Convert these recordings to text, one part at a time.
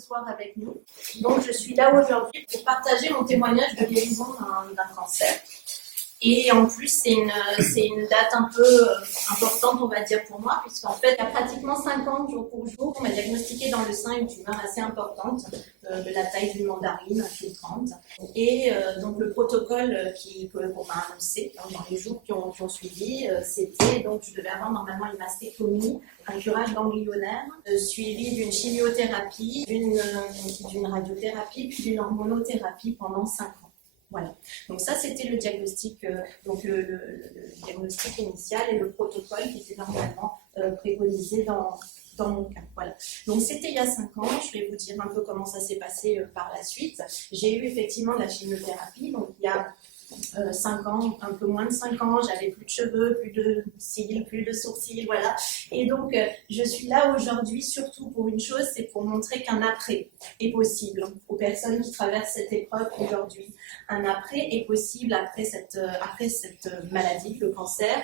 soir avec nous. Donc, je suis là aujourd'hui pour partager mon témoignage de guérison d'un cancer. Et en plus, c'est une date un peu importante, on va dire, pour moi, puisqu'en fait, il y a pratiquement 5 ans, jour pour jour, on m'a diagnostiqué dans le sein une tumeur assez importante, de la taille d'une mandarine, 1,30 kg. Et donc, le protocole qu'on m'a annoncé dans les jours qui ont suivi, c'était, donc, je devais avoir normalement une mastectomie, un curage ganglionnaire, suivi d'une chimiothérapie, d'une radiothérapie, puis d'une hormonothérapie pendant 5 ans. Voilà. Donc ça, c'était le diagnostic, le diagnostic initial et le protocole qui était normalement préconisé dans mon cas. Voilà. Donc c'était il y a 5 ans. Je vais vous dire un peu comment ça s'est passé par la suite. J'ai eu effectivement de la chimiothérapie. Donc il y a 5 ans, un peu moins de 5 ans, j'avais plus de cheveux, plus de cils, plus de sourcils, voilà. Et donc, je suis là aujourd'hui surtout pour une chose, c'est pour montrer qu'un après est possible aux personnes qui traversent cette épreuve aujourd'hui. Un après est possible après cette maladie, le cancer.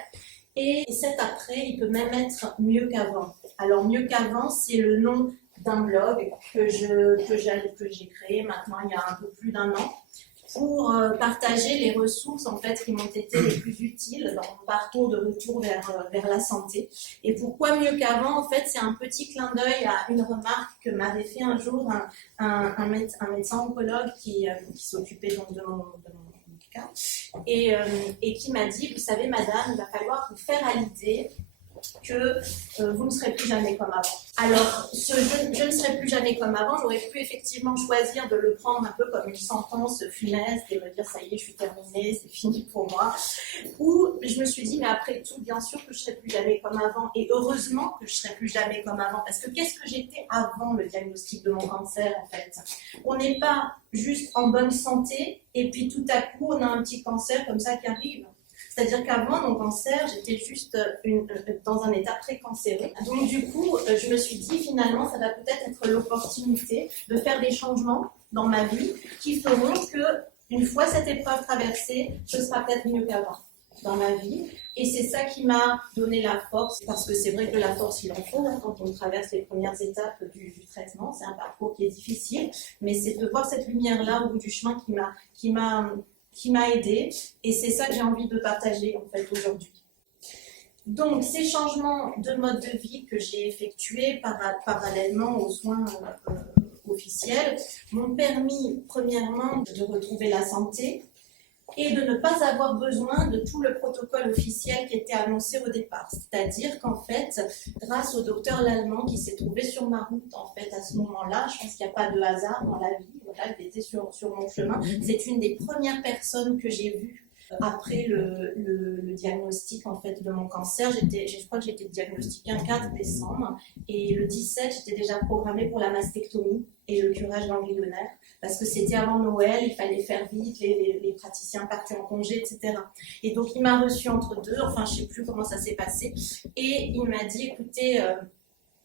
Et cet après, il peut même être mieux qu'avant. Alors, mieux qu'avant, c'est le nom d'un blog que j'ai créé maintenant il y a un peu plus d'1 an, pour partager les ressources en fait qui m'ont été les plus utiles dans mon parcours de retour vers la santé. Et pourquoi mieux qu'avant? En fait, c'est un petit clin d'œil à une remarque que m'avait fait un jour un médecin oncologue qui s'occupait donc de mon cas et qui m'a dit: vous savez madame, il va falloir vous faire à l'idée que vous ne serez plus jamais comme avant. Alors, je ne serai plus jamais comme avant, j'aurais pu effectivement choisir de le prendre un peu comme une sentence funeste et me dire ça y est, je suis terminée, c'est fini pour moi. Ou je me suis dit, mais après tout, bien sûr que je ne serai plus jamais comme avant, et heureusement que je ne serai plus jamais comme avant, parce que qu'est-ce que j'étais avant le diagnostic de mon cancer en fait? On n'est pas juste en bonne santé et puis tout à coup on a un petit cancer comme ça qui arrive. C'est-à-dire qu'avant mon cancer, j'étais juste dans un état précancéreux. Donc du coup, je me suis dit finalement, ça va peut-être être l'opportunité de faire des changements dans ma vie qui feront que, une fois cette épreuve traversée, ce sera peut-être mieux qu'avant dans ma vie. Et c'est ça qui m'a donné la force, parce que c'est vrai que la force, il en faut quand on traverse les premières étapes du traitement. C'est un parcours qui est difficile, mais c'est de voir cette lumière-là au bout du chemin qui m'a aidée, et c'est ça que j'ai envie de partager en fait aujourd'hui. Donc ces changements de mode de vie que j'ai effectués parallèlement aux soins officiels m'ont permis premièrement de retrouver la santé et de ne pas avoir besoin de tout le protocole officiel qui était annoncé au départ. C'est-à-dire qu'en fait, grâce au docteur Lallemand qui s'est trouvé sur ma route en fait à ce moment-là, je pense qu'il n'y a pas de hasard dans la vie, voilà, il était sur mon chemin. C'est une des premières personnes que j'ai vues après le diagnostic en fait de mon cancer. Je crois que j'ai été diagnostiquée un 4 décembre et le 17, j'étais déjà programmée pour la mastectomie et le curage ganglionnaire, parce que c'était avant Noël, il fallait faire vite, les praticiens partaient en congé, etc. Et donc il m'a reçue entre deux, enfin je ne sais plus comment ça s'est passé, et il m'a dit, écoutez,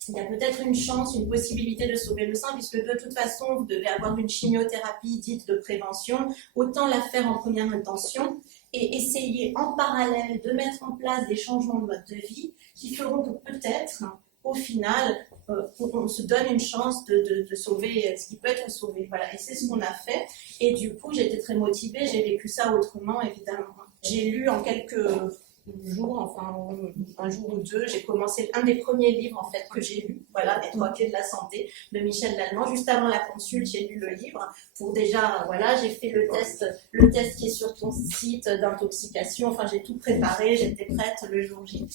il y a peut-être une chance, une possibilité de sauver le sein, puisque de toute façon vous devez avoir une chimiothérapie dite de prévention, autant la faire en première intention et essayer en parallèle de mettre en place des changements de mode de vie qui feront que peut-être, au final, on se donne une chance de sauver ce qui peut être sauvé. Voilà. Et c'est ce qu'on a fait. Et du coup, j'étais très motivée. J'ai vécu ça autrement, évidemment. J'ai lu en quelques jours, enfin un jour ou deux, j'ai commencé un des premiers livres en fait que j'ai lu, voilà, Les 3 clés de la santé de Michel Lallemand. Juste avant la consulte, j'ai lu le livre pour déjà, voilà, j'ai fait le test qui est sur ton site d'intoxication. Enfin, j'ai tout préparé, j'étais prête le jour J.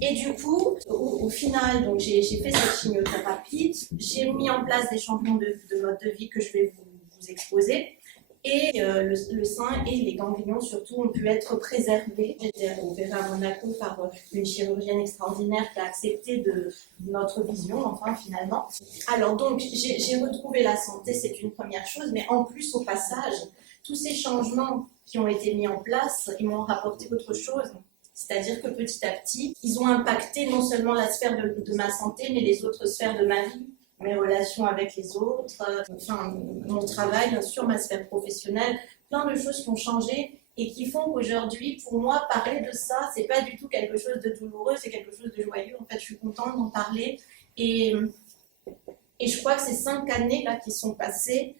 Et du coup, au final, donc j'ai fait cette chimiothérapie, j'ai mis en place des changements de mode de vie que je vais vous exposer. Et le sein et les ganglions surtout ont pu être préservés. J'étais opérée à Monaco par une chirurgienne extraordinaire qui a accepté de notre vision, enfin finalement. Alors donc j'ai retrouvé la santé, c'est une première chose, mais en plus au passage, tous ces changements qui ont été mis en place, ils m'ont rapporté autre chose. C'est-à-dire que petit à petit, ils ont impacté non seulement la sphère de ma santé, mais les autres sphères de ma vie. Mes relations avec les autres, enfin, mon travail, bien sûr, ma sphère professionnelle, plein de choses qui ont changé et qui font qu'aujourd'hui, pour moi, parler de ça, c'est pas du tout quelque chose de douloureux, c'est quelque chose de joyeux. En fait, je suis contente d'en parler et Et je crois que ces 5 années-là qui sont passées,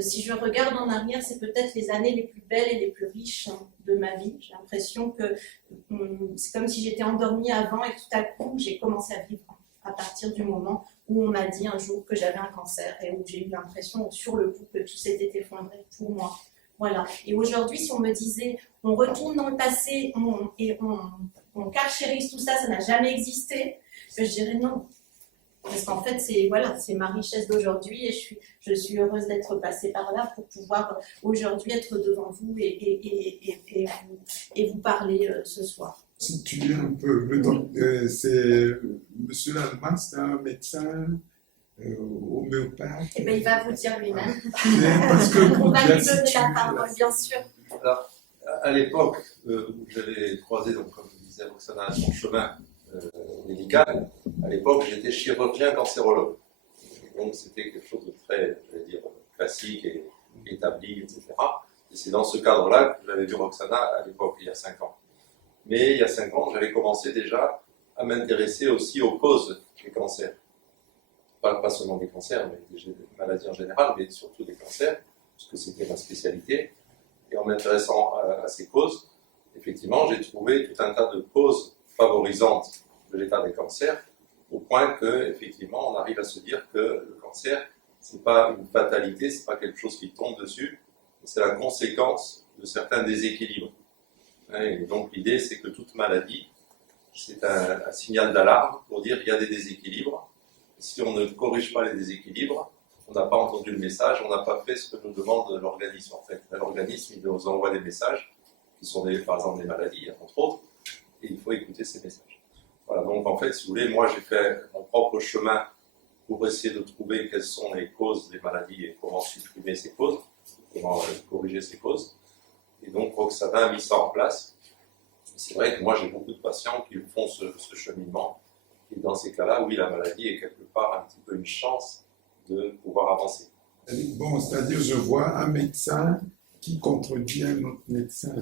si je regarde en arrière, c'est peut-être les années les plus belles et les plus riches de ma vie. J'ai l'impression que c'est comme si j'étais endormie avant et tout à coup, j'ai commencé à vivre à partir du moment où on m'a dit un jour que j'avais un cancer et où j'ai eu l'impression sur le coup que tout s'était effondré pour moi. Voilà. Et aujourd'hui, si on me disait, on retourne dans le passé et on carchérise tout ça, ça n'a jamais existé, je dirais non. Parce qu'en fait, c'est ma richesse d'aujourd'hui et je suis heureuse d'être passée par là pour pouvoir aujourd'hui être devant vous et vous parler ce soir. Situer un peu, c'est Monsieur Lallemand, c'est un médecin homéopathe. Eh bien, il va vous dire lui-même. Parce que on va lui donner la parole, bien sûr. Alors, à l'époque où j'avais croisé, donc, comme je disais, Roxana, son chemin médical, à l'époque, j'étais chirurgien cancérologue. Donc, c'était quelque chose de très, j'allais dire, classique et établi, etc. Et c'est dans ce cadre-là que j'avais vu Roxana à l'époque, il y a 5 ans. Mais il y a 5 ans, j'avais commencé déjà à m'intéresser aussi aux causes des cancers. Pas seulement des cancers, mais des maladies en général, mais surtout des cancers, parce que c'était ma spécialité. Et en m'intéressant à ces causes, effectivement, j'ai trouvé tout un tas de causes favorisantes de l'état des cancers, au point que, effectivement, on arrive à se dire que le cancer, c'est pas une fatalité, c'est pas quelque chose qui tombe dessus, c'est la conséquence de certains déséquilibres. Et donc l'idée, c'est que toute maladie, c'est un signal d'alarme pour dire qu'il y a des déséquilibres. Si on ne corrige pas les déséquilibres, on n'a pas entendu le message, on n'a pas fait ce que nous demande l'organisme. En fait, l'organisme, il nous envoie des messages qui sont par exemple des maladies, entre autres, et il faut écouter ces messages. Voilà, donc en fait, si vous voulez, moi j'ai fait mon propre chemin pour essayer de trouver quelles sont les causes des maladies et comment supprimer ces causes, comment corriger ces causes. Et donc Roxana a mis ça en place. C'est vrai que moi j'ai beaucoup de patients qui font ce cheminement. Et dans ces cas-là, oui, la maladie est quelque part un petit peu une chance de pouvoir avancer. Bon, c'est-à-dire, je vois un médecin qui contredit un autre médecin.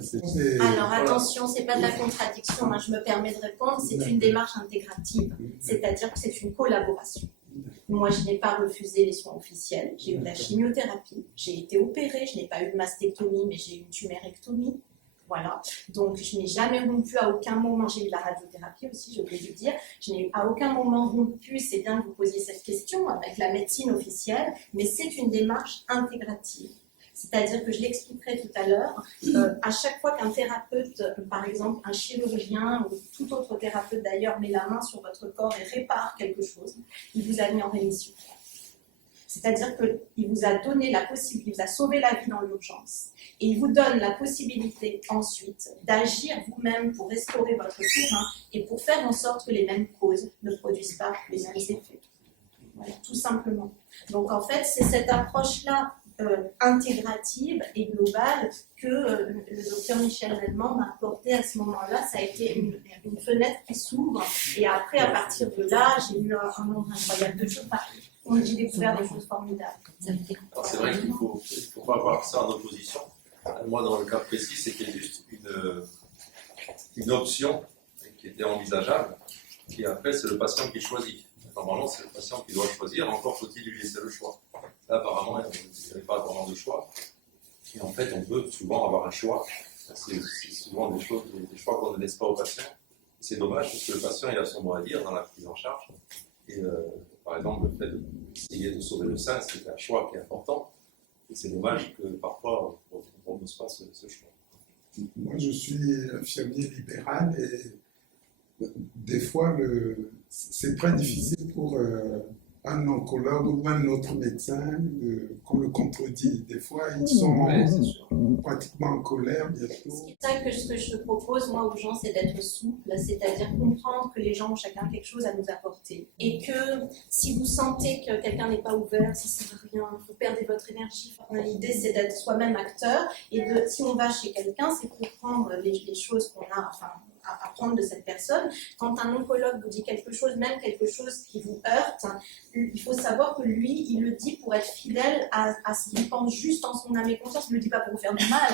Alors attention, c'est pas de la contradiction, hein, je me permets de répondre, c'est une démarche intégrative, c'est-à-dire que c'est une collaboration. Moi, je n'ai pas refusé les soins officiels, j'ai eu de la chimiothérapie, j'ai été opérée, je n'ai pas eu de mastectomie, mais j'ai eu une tumérectomie. Voilà, donc je n'ai jamais rompu à aucun moment, j'ai eu de la radiothérapie aussi, j'ai oublié de le dire, je n'ai à aucun moment rompu, c'est bien que vous posiez cette question, avec la médecine officielle, mais c'est une démarche intégrative. C'est-à-dire que je l'expliquerai tout à l'heure, à chaque fois qu'un thérapeute, par exemple un chirurgien ou tout autre thérapeute d'ailleurs, met la main sur votre corps et répare quelque chose, il vous a mis en rémission. C'est-à-dire qu'il vous a donné la possibilité, il vous a sauvé la vie dans l'urgence. Et il vous donne la possibilité ensuite d'agir vous-même pour restaurer votre terrain et pour faire en sorte que les mêmes causes ne produisent pas les mêmes effets. Voilà, tout simplement. Donc en fait, c'est cette approche-là intégrative et globale que le docteur Michel Lallemand m'a apporté à ce moment-là. Ça a été une fenêtre qui s'ouvre. Et après, à partir de là, j'ai eu un nombre incroyable de choses. J'ai découvert des choses formidables. Alors c'est vrai qu'il ne faut pas voir ça en opposition. Moi, dans le cas précis, c'était juste une option qui était envisageable. Et après, c'est le patient qui choisit. Normalement, c'est le patient qui doit choisir. Encore faut-il lui laisser le choix. Là, apparemment, il n'y avait pas vraiment de choix. Et en fait, on peut souvent avoir un choix. C'est souvent des choix qu'on ne laisse pas au patient. C'est dommage parce que le patient, il a son mot à dire dans la prise en charge. Et par exemple, le fait d'essayer de sauver le sein, c'est un choix qui est important. Et c'est dommage que parfois, on ne propose pas ce choix. Moi, je suis infirmier libéral et des fois, c'est très difficile pour un oncologue ou un autre médecin qu'on le contredit. Des fois, ils sont pratiquement en colère bientôt. Ce que je propose, moi, aux gens, c'est d'être souple, c'est-à-dire comprendre que les gens ont chacun quelque chose à nous apporter. Et que si vous sentez que quelqu'un n'est pas ouvert, ça ne sert à rien, vous perdez votre énergie. Enfin, l'idée, c'est d'être soi-même acteur. Et si on va chez quelqu'un, c'est pour prendre les choses qu'on a, enfin, à prendre de cette personne. Quand un oncologue vous dit quelque chose, même quelque chose qui vous heurte, il faut savoir que lui, il le dit pour être fidèle à ce qu'il pense juste en son âme et conscience. Il ne le dit pas pour vous faire du mal,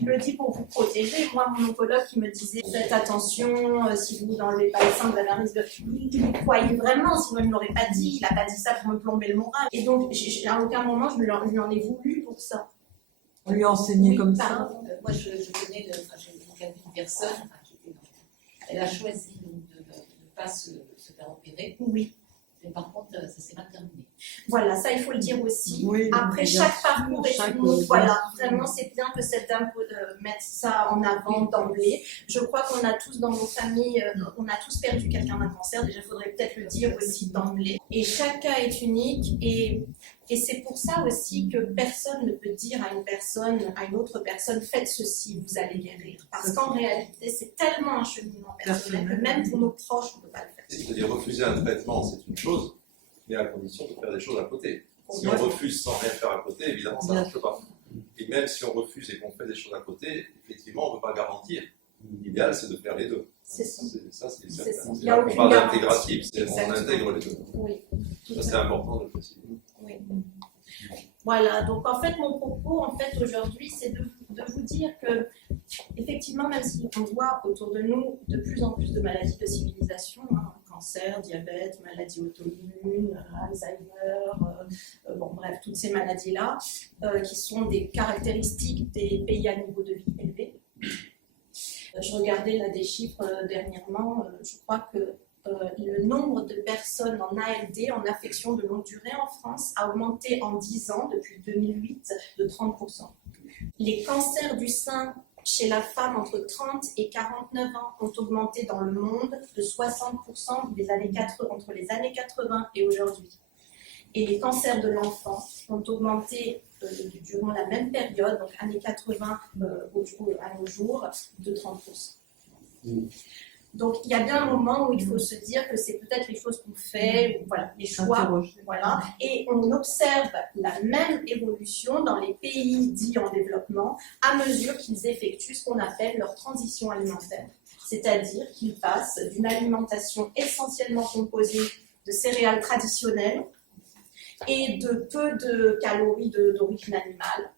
il le dit pour vous protéger. Moi, mon oncologue qui me disait faites attention, si vous n'enlevez pas les seins, vous avez un risque de... Il me croyait vraiment, sinon il ne m'aurait pas dit. Il n'a pas dit ça pour me plomber le moral. Et donc, à aucun moment, je lui en ai voulu pour ça. On lui a enseigné comme ça. Moi, je connais, j'ai une personne qui était elle a choisi de ne pas se faire opérer. Oui. Mais par contre, ça s'est mal terminé. Voilà, ça il faut le dire aussi. Oui, après chaque parcours est unique. Voilà, vraiment c'est bien que cette dame mette ça en avant d'emblée. Je crois qu'on a tous dans nos familles, on a tous perdu quelqu'un d'un cancer. Déjà, il faudrait peut-être le dire aussi d'emblée. Et chaque cas est unique et c'est pour ça aussi que personne ne peut dire à une autre personne, faites ceci, vous allez guérir. Parce qu'en réalité, c'est tellement un cheminement personnel que même pour nos proches, on ne peut pas le faire. C'est-à-dire refuser un traitement, c'est une chose, mais à condition de faire des choses à côté. Si on refuse sans rien faire à côté, évidemment, ça ne marche pas. Et même si on refuse et qu'on fait des choses à côté, effectivement, on ne peut pas garantir. L'idéal, c'est de faire les deux. C'est ça. Ça, c'est C'est certain. ça. On parle d'intégratif, on Exactement. intègre les deux. Oui. Ça, c'est important de le préciser. Oui. Voilà, donc en fait, mon propos aujourd'hui, c'est de vous dire que, effectivement, même si on voit autour de nous de plus en plus de maladies de civilisation, cancer, diabète, maladies auto-immunes, Alzheimer, bon bref, toutes ces maladies-là, qui sont des caractéristiques des pays à niveau de vie élevé. Je regardais là des chiffres dernièrement, je crois que le nombre de personnes en ALD, en affection de longue durée en France, a augmenté en 10 ans, depuis 2008, de 30%. Les cancers du sein chez la femme entre 30 et 49 ans ont augmenté dans le monde de 60% entre les années 80 et aujourd'hui. Et les cancers de l'enfant ont augmenté durant la même période, donc années 80 à nos jours, de 30%. Donc il y a bien un moment où il faut se dire que c'est peut-être les choses qu'on fait, voilà, les choix, voilà, et on observe la même évolution dans les pays dits en développement à mesure qu'ils effectuent ce qu'on appelle leur transition alimentaire, c'est-à-dire qu'ils passent d'une alimentation essentiellement composée de céréales traditionnelles et de peu de calories d'origine animale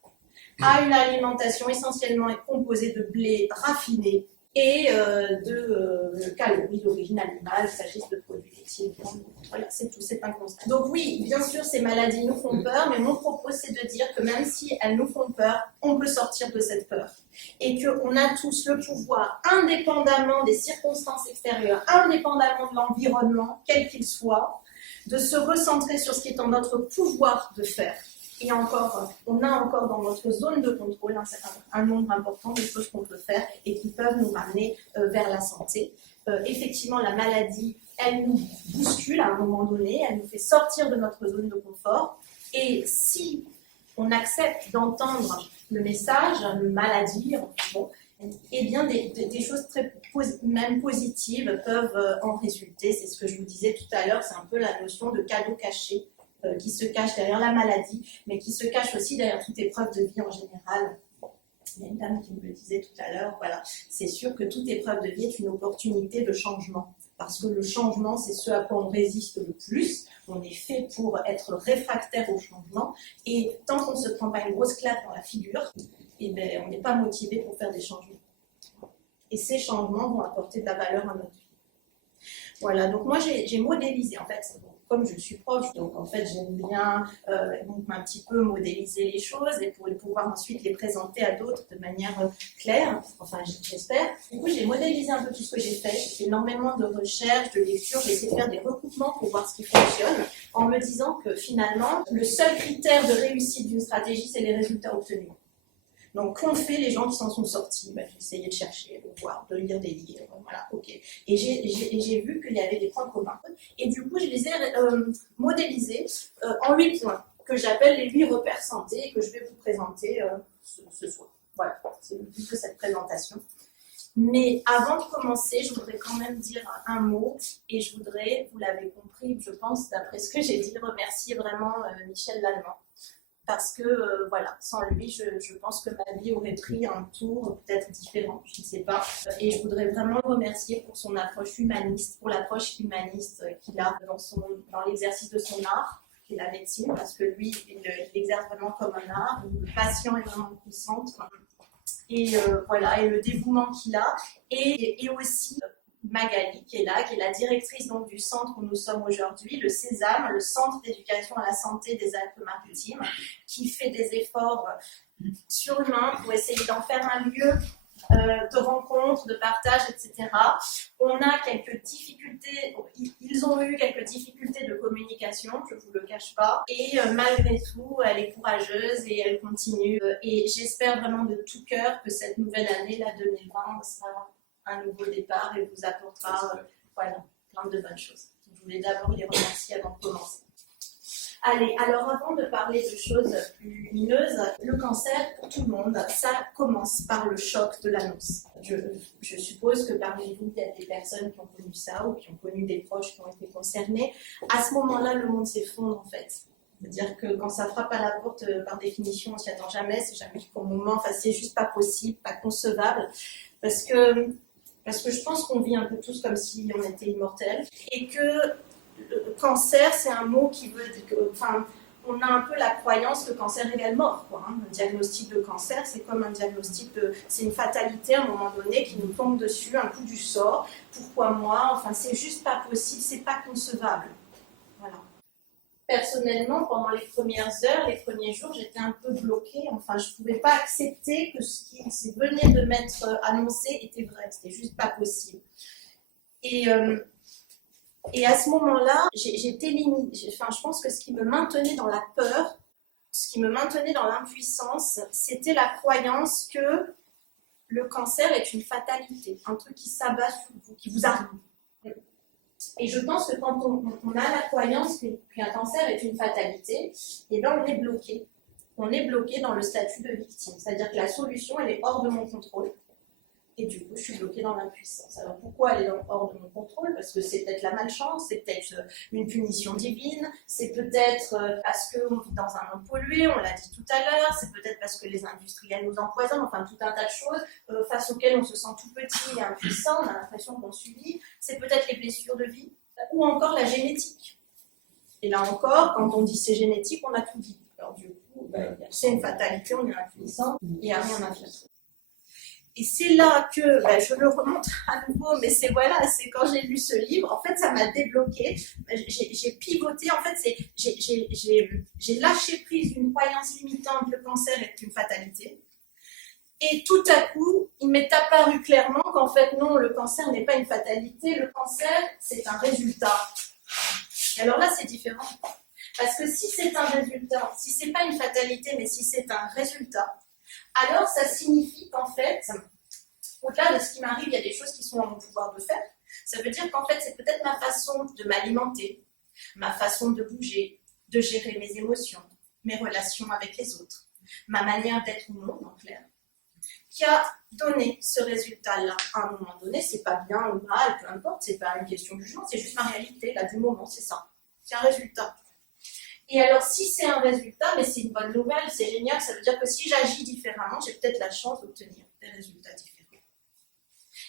à une alimentation essentiellement composée de blé raffiné et de calories d'origine animale, il s'agisse de produits laitiers. Voilà, c'est tout, c'est un constat. Donc oui, bien sûr, ces maladies nous font peur, mais mon propos, c'est de dire que même si elles nous font peur, on peut sortir de cette peur. Et qu'on a tous le pouvoir, indépendamment des circonstances extérieures, indépendamment de l'environnement, quel qu'il soit, de se recentrer sur ce qui est en notre pouvoir de faire. Et encore, on a encore dans notre zone de contrôle un nombre important de choses qu'on peut faire et qui peuvent nous ramener vers la santé. Effectivement, la maladie, elle nous bouscule à un moment donné, elle nous fait sortir de notre zone de confort. Et si on accepte d'entendre le message, maladie, bon, eh bien des choses très même positives peuvent en résulter. C'est ce que je vous disais tout à l'heure, c'est un peu la notion de cadeau caché. Qui se cache derrière la maladie, mais qui se cache aussi derrière toute épreuve de vie en général. Il y a une dame qui me le disait tout à l'heure, voilà, c'est sûr que toute épreuve de vie est une opportunité de changement, parce que le changement, c'est ce à quoi on résiste le plus, on est fait pour être réfractaire au changement, et tant qu'on ne se prend pas une grosse claque dans la figure, eh ben, on n'est pas motivé pour faire des changements. Et ces changements vont apporter de la valeur à notre vie. Voilà, donc moi j'ai modélisé, en fait, comme je suis prof, donc en fait j'aime bien un petit peu modéliser les choses et pour pouvoir ensuite les présenter à d'autres de manière claire, enfin j'espère. Du coup j'ai modélisé un peu tout ce que j'ai fait, j'ai fait énormément de recherches, de lectures, j'ai essayé de faire des recoupements pour voir ce qui fonctionne, en me disant que finalement le seul critère de réussite d'une stratégie c'est les résultats obtenus. Donc, qu'ont fait les gens qui s'en sont sortis? J'ai essayé de chercher, de voir, de lire des livres, voilà, ok. Et j'ai vu qu'il y avait des points communs. Et du coup, je les ai modélisés en 8 points, que j'appelle les 8 repères santé, et que je vais vous présenter ce soir. Voilà, c'est le but de cette présentation. Mais avant de commencer, je voudrais quand même dire un mot, et je voudrais, vous l'avez compris, je pense, d'après ce que j'ai dit, remercier vraiment Michel Lallemand. parce que voilà, sans lui, je pense que ma vie aurait pris un tour peut-être différent, je ne sais pas. Et je voudrais vraiment le remercier pour son approche humaniste, pour l'approche humaniste qu'il a dans l'exercice de son art, qui est la médecine, parce que lui, il l'exerce vraiment comme un art, où le patient est vraiment au centre. Et voilà, et le dévouement qu'il a, et aussi Magali qui est là, qui est la directrice donc, du centre où nous sommes aujourd'hui, le Sésame, le Centre d'éducation à la santé des Alpes-Maritimes, qui fait des efforts surhumains pour essayer d'en faire un lieu de rencontre, de partage, etc. On a quelques difficultés, ils ont eu quelques difficultés de communication, je ne vous le cache pas, et malgré tout, elle est courageuse et elle continue. Et j'espère vraiment de tout cœur que cette nouvelle année, la 2020, sera un nouveau départ et vous apportera voilà, plein de bonnes choses. Je voulais d'abord les remercier avant de commencer. Allez, alors avant de parler de choses plus lumineuses, le cancer, pour tout le monde, ça commence par le choc de l'annonce. Je suppose que parmi vous, il y a des personnes qui ont connu ça ou qui ont connu des proches qui ont été concernés. À ce moment-là, le monde s'effondre en fait. C'est-à-dire que quand ça frappe à la porte, par définition, on s'y attend jamais, c'est jamais pour le moment, enfin c'est juste pas possible, pas concevable, parce que je pense qu'on vit un peu tous comme si on était immortels, et que le cancer, c'est un mot qui veut dire que, enfin, on a un peu la croyance que cancer égale mort, quoi. Hein. Un diagnostic de cancer, c'est comme un diagnostic c'est une fatalité à un moment donné qui nous tombe dessus, un coup du sort. Pourquoi moi? Enfin, c'est juste pas possible, c'est pas concevable. Voilà. Personnellement, pendant les premières heures, les premiers jours, j'étais un peu bloquée. Enfin, je ne pouvais pas accepter que ce qui venait de m'être annoncé était vrai. C'était juste pas possible. Et à ce moment-là, j'étais limite. Enfin, je pense que ce qui me maintenait dans la peur, ce qui me maintenait dans l'impuissance, c'était la croyance que le cancer est une fatalité, un truc qui s'abat sur vous, qui vous arrive. Et je pense que quand on a la croyance qu'un cancer est une fatalité, eh bien on est bloqué. On est bloqué dans le statut de victime. C'est-à-dire que la solution, elle est hors de mon contrôle. Et du coup, je suis bloquée dans l'impuissance. Alors pourquoi elle est hors de mon contrôle? Parce que c'est peut-être la malchance, c'est peut-être une punition divine, c'est peut-être parce qu'on vit dans un monde pollué, on l'a dit tout à l'heure, c'est peut-être parce que les industriels nous empoisonnent, enfin tout un tas de choses face auxquelles on se sent tout petit et impuissant, on a l'impression qu'on subit, c'est peut-être les blessures de vie, ou encore la génétique. Et là encore, quand on dit c'est génétique, on a tout dit. Alors du coup, c'est une fatalité, on est impuissant, il n'y a rien à faire. Et c'est là que, je le remonte à nouveau, mais c'est quand j'ai lu ce livre, en fait, ça m'a débloqué. J'ai pivoté, en fait, j'ai lâché prise d'une croyance limitante, le cancer est une fatalité. Et tout à coup, il m'est apparu clairement qu'en fait, non, le cancer n'est pas une fatalité, le cancer, c'est un résultat. Et alors là, c'est différent. Parce que si c'est un résultat, si c'est pas une fatalité, mais si c'est un résultat, alors ça signifie qu'en fait, au-delà de ce qui m'arrive, il y a des choses qui sont en mon pouvoir de faire. Ça veut dire qu'en fait, c'est peut-être ma façon de m'alimenter, ma façon de bouger, de gérer mes émotions, mes relations avec les autres, ma manière d'être au monde, en clair, qui a donné ce résultat-là à un moment donné. C'est pas bien ou mal, peu importe, c'est pas une question de jugement, c'est juste ma réalité, là, du moment, c'est ça. C'est un résultat. Et alors, si c'est un résultat, mais c'est une bonne nouvelle, c'est génial, ça veut dire que si j'agis différemment, j'ai peut-être la chance d'obtenir des résultats différents.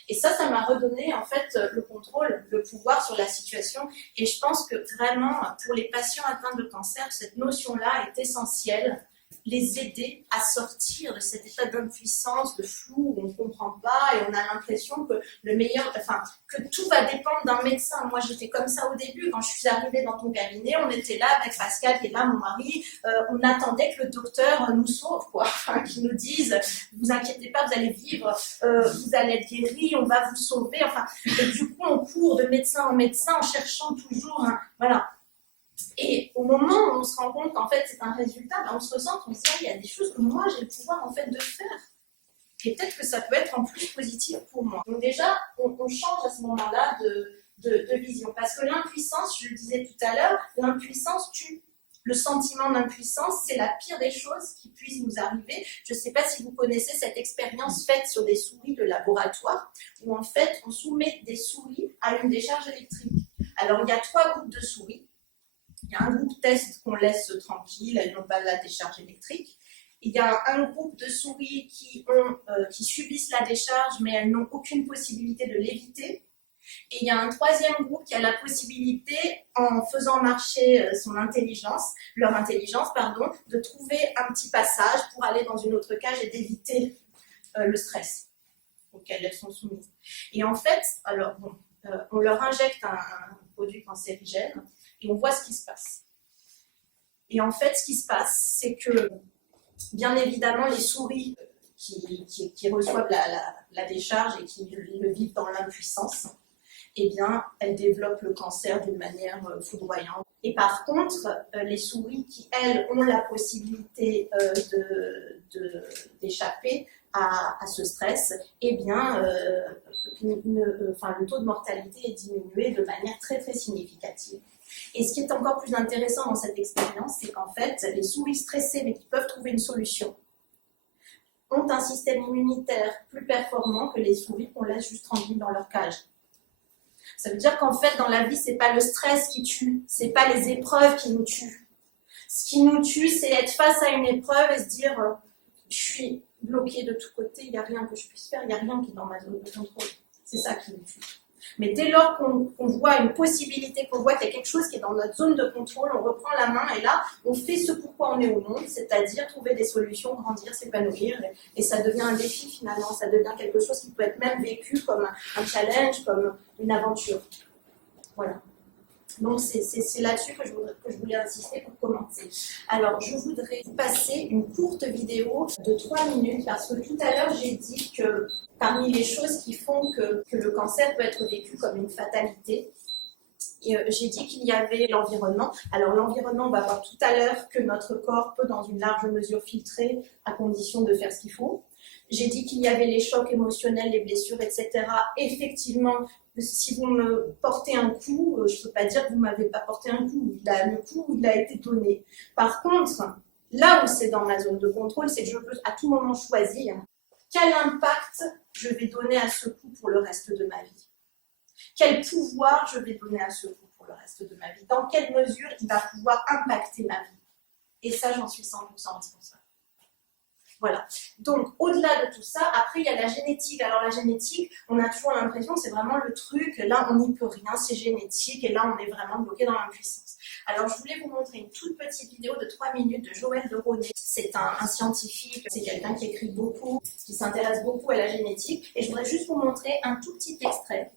Et ça m'a redonné en fait le contrôle, le pouvoir sur la situation. Et je pense que vraiment, pour les patients atteints de cancer, cette notion-là est essentielle. Les aider à sortir de cet état d'impuissance, de flou, où on ne comprend pas et on a l'impression que que tout va dépendre d'un médecin. Moi, j'étais comme ça au début. Quand je suis arrivée dans ton cabinet, on était là avec Pascal, qui est là, mon mari. On attendait que le docteur nous sauve, quoi. Qu'il nous dise, vous inquiétez pas, vous allez vivre, vous allez être guéri, on va vous sauver. Enfin, et du coup, on court de médecin en médecin en cherchant toujours, voilà. Et au moment où on se rend compte qu'en fait c'est un résultat, on se ressent, on se dit il y a des choses que moi j'ai le pouvoir en fait de faire. Et peut-être que ça peut être en plus positif pour moi. Donc déjà, on change à ce moment-là de vision. Parce que l'impuissance, je le disais tout à l'heure, l'impuissance tue. Le sentiment d'impuissance, c'est la pire des choses qui puissent nous arriver. Je ne sais pas si vous connaissez cette expérience faite sur des souris de laboratoire, où en fait on soumet des souris à une décharge électrique. Alors il y a 3 groupes de souris. Il y a un groupe test qu'on laisse tranquille, elles n'ont pas la décharge électrique. Il y a un groupe de souris qui subissent la décharge, mais elles n'ont aucune possibilité de l'éviter. Et il y a un troisième groupe qui a la possibilité, en faisant marcher leur intelligence, de trouver un petit passage pour aller dans une autre cage et d'éviter le stress auquel elles sont soumises. Et en fait, on leur injecte un produit cancérigène et on voit ce qui se passe. Et en fait, ce qui se passe, c'est que, bien évidemment, les souris qui reçoivent la décharge et qui le vivent dans l'impuissance, eh bien, elles développent le cancer d'une manière foudroyante. Et par contre, les souris qui, elles, ont la possibilité d'échapper à ce stress, eh bien, le taux de mortalité est diminué de manière très, très significative. Et ce qui est encore plus intéressant dans cette expérience, c'est qu'en fait, les souris stressées, mais qui peuvent trouver une solution, ont un système immunitaire plus performant que les souris qu'on laisse juste tranquilles dans leur cage. Ça veut dire qu'en fait, dans la vie, c'est pas le stress qui tue, c'est pas les épreuves qui nous tuent. Ce qui nous tue, c'est être face à une épreuve et se dire je suis bloqué de tous côtés, il n'y a rien que je puisse faire, il n'y a rien qui est dans ma zone de contrôle. C'est ça qui nous tue. Mais dès lors qu'on voit une possibilité, qu'on voit qu'il y a quelque chose qui est dans notre zone de contrôle, on reprend la main et là, on fait ce pourquoi on est au monde, c'est-à-dire trouver des solutions, grandir, s'épanouir. Et ça devient un défi finalement, ça devient quelque chose qui peut être même vécu comme un challenge, comme une aventure. Voilà. Donc c'est là-dessus que je voulais insister pour commencer. Alors je voudrais vous passer une courte vidéo de 3 minutes parce que tout à l'heure j'ai dit que parmi les choses qui font que le cancer peut être vécu comme une fatalité, j'ai dit qu'il y avait l'environnement. Alors l'environnement, on va voir tout à l'heure que notre corps peut dans une large mesure filtrer à condition de faire ce qu'il faut. J'ai dit qu'il y avait les chocs émotionnels, les blessures, etc. Effectivement, si vous me portez un coup, je ne peux pas dire que vous ne m'avez pas porté un coup. Le coup, il a été donné. Par contre, là où c'est dans ma zone de contrôle, c'est que je peux à tout moment choisir quel impact je vais donner à ce coup pour le reste de ma vie. Quel pouvoir je vais donner à ce coup pour le reste de ma vie. Dans quelle mesure il va pouvoir impacter ma vie. Et ça, j'en suis 100% responsable. Voilà. Donc, au-delà de tout ça, après, il y a la génétique. Alors, la génétique, on a toujours l'impression que c'est vraiment le truc, là, on n'y peut rien, c'est génétique, et là, on est vraiment bloqué dans l'impuissance. Alors, je voulais vous montrer une toute petite vidéo de 3 minutes de Joël de Ronet. C'est un scientifique, c'est quelqu'un qui écrit beaucoup, qui s'intéresse beaucoup à la génétique, et je voudrais juste vous montrer un tout petit extrait.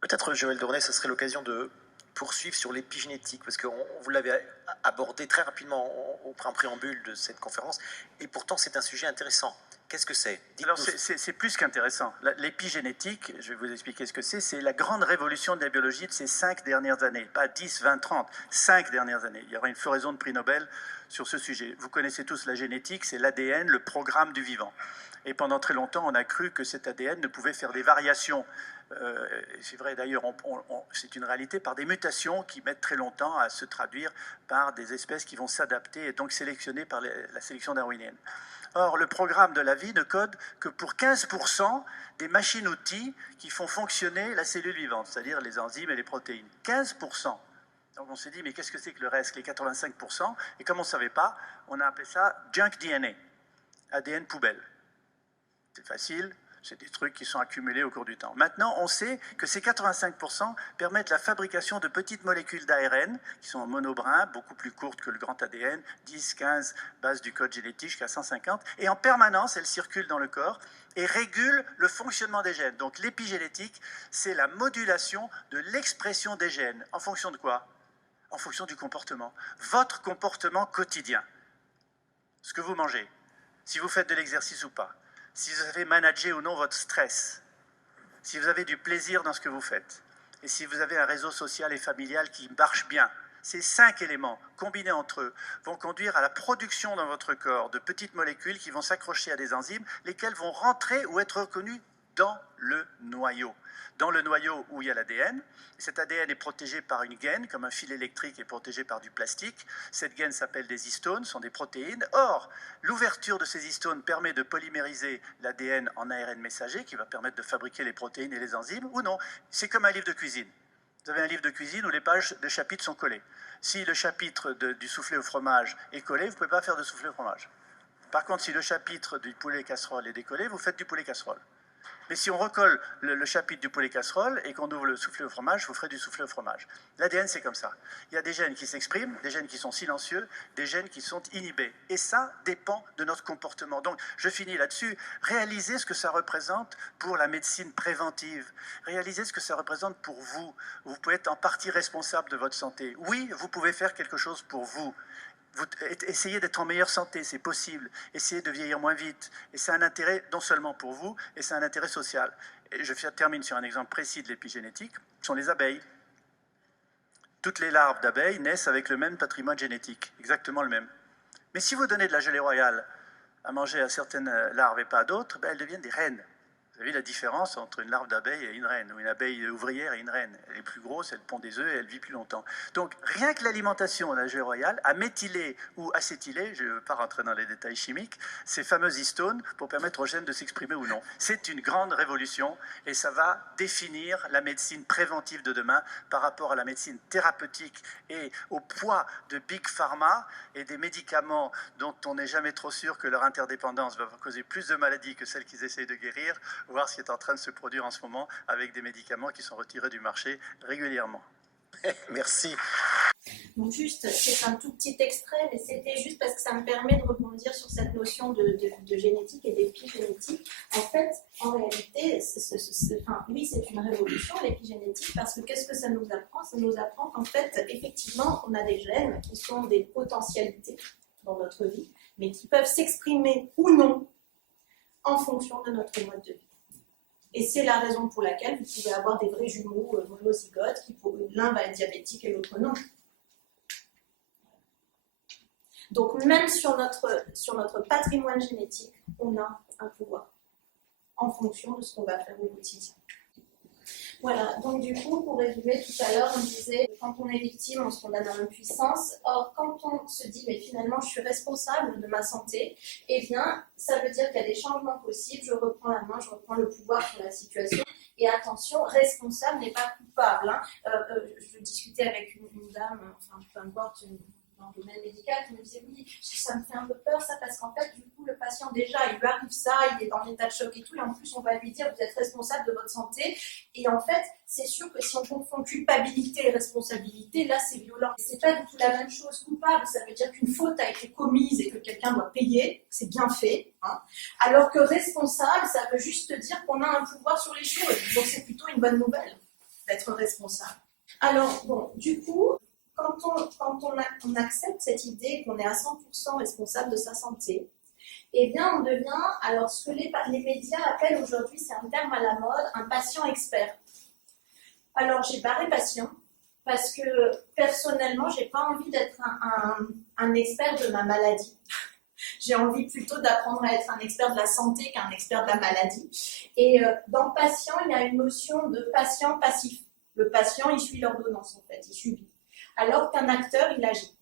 Peut-être, Joël de Ronet, ce serait l'occasion de poursuivre sur l'épigénétique, parce que vous l'avez abordé très rapidement au préambule de cette conférence, et pourtant c'est un sujet intéressant. Qu'est-ce que c'est? Alors c'est plus qu'intéressant. L'épigénétique, je vais vous expliquer ce que c'est la grande révolution de la biologie de ces 5 dernières années, pas 10, 20, 30, 5 dernières années. Il y aura une floraison de prix Nobel sur ce sujet. Vous connaissez tous la génétique, c'est l'ADN, le programme du vivant. Et pendant très longtemps, on a cru que cet ADN ne pouvait faire des variations. C'est vrai d'ailleurs, c'est une réalité, par des mutations qui mettent très longtemps à se traduire par des espèces qui vont s'adapter et donc sélectionnées par la sélection darwinienne. Or, le programme de la vie ne code que pour 15% des machines-outils qui font fonctionner la cellule vivante, c'est-à-dire les enzymes et les protéines. 15%. Donc on s'est dit, mais qu'est-ce que c'est que le reste, les 85%? Et comme on ne savait pas, on a appelé ça junk DNA, ADN poubelle. C'est facile. C'est des trucs qui sont accumulés au cours du temps. Maintenant, on sait que ces 85% permettent la fabrication de petites molécules d'ARN qui sont en monobrin, beaucoup plus courtes que le grand ADN, 10, 15 bases du code génétique jusqu'à 150. Et en permanence, elles circulent dans le corps et régulent le fonctionnement des gènes. Donc l'épigénétique, c'est la modulation de l'expression des gènes. En fonction de quoi? En fonction du comportement. Votre comportement quotidien. Ce que vous mangez. Si vous faites de l'exercice ou pas. Si vous avez managé ou non votre stress, si vous avez du plaisir dans ce que vous faites, et si vous avez un réseau social et familial qui marche bien, ces 5 éléments, combinés entre eux, vont conduire à la production dans votre corps de petites molécules qui vont s'accrocher à des enzymes, lesquelles vont rentrer ou être reconnues dans le noyau. Dans le noyau où il y a l'ADN, cet ADN est protégé par une gaine, comme un fil électrique est protégé par du plastique. Cette gaine s'appelle des histones, sont des protéines. Or, l'ouverture de ces histones permet de polymériser l'ADN en ARN messager, qui va permettre de fabriquer les protéines et les enzymes, ou non. C'est comme un livre de cuisine. Vous avez un livre de cuisine où les pages des chapitres sont collées. Si le chapitre du soufflé au fromage est collé, vous ne pouvez pas faire de soufflé au fromage. Par contre, si le chapitre du poulet casserole est décollé, vous faites du poulet casserole. Mais si on recolle le chapitre du poulet casserole et qu'on ouvre le soufflé au fromage, vous ferez du soufflé au fromage. L'ADN, c'est comme ça. Il y a des gènes qui s'expriment, des gènes qui sont silencieux, des gènes qui sont inhibés. Et ça dépend de notre comportement. Donc, je finis là-dessus. Réalisez ce que ça représente pour la médecine préventive. Réalisez ce que ça représente pour vous. Vous pouvez être en partie responsable de votre santé. Oui, vous pouvez faire quelque chose pour vous. Essayez d'être en meilleure santé, c'est possible. Essayez de vieillir moins vite. Et c'est un intérêt non seulement pour vous, et c'est un intérêt social. Et je termine sur un exemple précis de l'épigénétique, ce sont les abeilles. Toutes les larves d'abeilles naissent avec le même patrimoine génétique, exactement le même. Mais si vous donnez de la gelée royale à manger à certaines larves et pas à d'autres, elles deviennent des reines. Vous avez la différence entre une larve d'abeille et une reine, ou une abeille ouvrière et une reine. Elle est plus grosse, elle pond des œufs et elle vit plus longtemps. Donc, rien que l'alimentation de la gelée royale a méthylé ou acétylé, je ne veux pas rentrer dans les détails chimiques, ces fameux histones pour permettre aux gènes de s'exprimer ou non. C'est une grande révolution et ça va définir la médecine préventive de demain par rapport à la médecine thérapeutique et au poids de Big Pharma et des médicaments dont on n'est jamais trop sûr que leur interdépendance va causer plus de maladies que celles qu'ils essayent de guérir, voir ce qui est en train de se produire en ce moment avec des médicaments qui sont retirés du marché régulièrement. Merci. Donc juste, c'est un tout petit extrait, mais c'était juste parce que ça me permet de rebondir sur cette notion de génétique et d'épigénétique. En fait, en réalité, oui, c'est une révolution, l'épigénétique, parce que qu'est-ce que ça nous apprend? Ça nous apprend qu'en fait, effectivement, on a des gènes qui sont des potentialités dans notre vie, mais qui peuvent s'exprimer ou non en fonction de notre mode de vie. Et c'est la raison pour laquelle vous pouvez avoir des vrais jumeaux monozygotes, l'un va être diabétique et l'autre non. Donc même sur notre patrimoine génétique, on a un pouvoir en fonction de ce qu'on va faire au quotidien. Voilà, donc du coup, pour résumer, tout à l'heure, on disait, quand on est victime, on se condamne à l'impuissance. Or, quand on se dit, mais finalement, je suis responsable de ma santé, eh bien, ça veut dire qu'il y a des changements possibles, je reprends la main, je reprends le pouvoir sur la situation. Et attention, responsable n'est pas coupable. Hein. Je discutais avec une dame, enfin, peu importe, dans le domaine médical, qui me disait, oui, ça me fait un peu peur, ça, parce qu'en fait, du coup, le patient, déjà, il lui arrive ça, il est dans l'état de choc et tout, et en plus, on va lui dire, vous êtes responsable de votre santé. Et en fait, c'est sûr que si on confond culpabilité et responsabilité, là, c'est violent. Et c'est pas du tout la même chose. Coupable, ça veut dire qu'une faute a été commise et que quelqu'un doit payer, c'est bien fait. Hein. Alors que responsable, ça veut juste dire qu'on a un pouvoir sur les choses. Donc, c'est plutôt une bonne nouvelle d'être responsable. Alors, bon, du coup, quand on accepte cette idée qu'on est à 100% responsable de sa santé, eh bien, on devient, alors ce que les médias appellent aujourd'hui, c'est un terme à la mode, un patient expert. Alors, j'ai barré patient, parce que personnellement, j'ai pas envie d'être un expert de ma maladie. J'ai envie plutôt d'apprendre à être un expert de la santé qu'un expert de la maladie. Et dans patient, il y a une notion de patient passif. Le patient, il suit l'ordonnance, en fait, il subit. Alors qu'un acteur, il agit.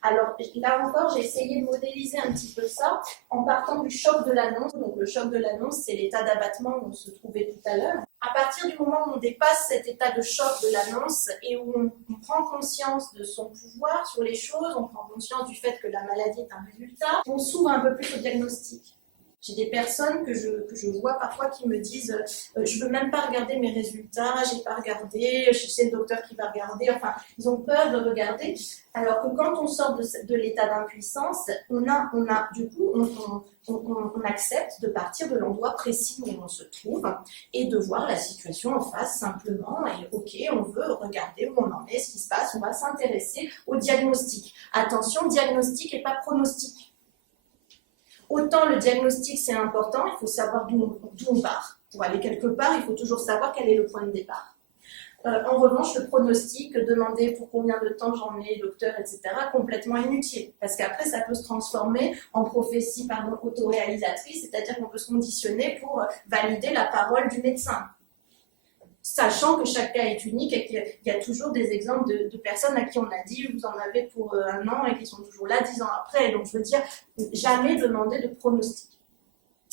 Alors là encore, j'ai essayé de modéliser un petit peu ça en partant du choc de l'annonce. Donc le choc de l'annonce, c'est l'état d'abattement où on se trouvait tout à l'heure. À partir du moment où on dépasse cet état de choc de l'annonce et où on prend conscience de son pouvoir sur les choses, on prend conscience du fait que la maladie est un résultat, on s'ouvre un peu plus au diagnostic. J'ai des personnes que je vois parfois qui me disent je veux même pas regarder mes résultats, j'ai pas regardé, je sais le docteur qui va regarder, enfin ils ont peur de regarder, alors que quand on sort de l'état d'impuissance, on accepte de partir de l'endroit précis où on se trouve et de voir la situation en face simplement et ok, on veut regarder où on en est, ce qui se passe, on va s'intéresser au diagnostic. Attention, diagnostic et pas pronostic. Autant le diagnostic c'est important, il faut savoir d'où on part. Pour aller quelque part, il faut toujours savoir quel est le point de départ. En revanche, le pronostic, demander pour combien de temps j'en ai, docteur, etc., complètement inutile. Parce qu'après, ça peut se transformer en prophétie autoréalisatrice, c'est-à-dire qu'on peut se conditionner pour valider la parole du médecin. Sachant que chaque cas est unique et qu'il y a toujours des exemples de personnes à qui on a dit vous en avez pour 1 an et qui sont toujours là 10 ans après. Donc je veux dire, jamais demander de pronostic.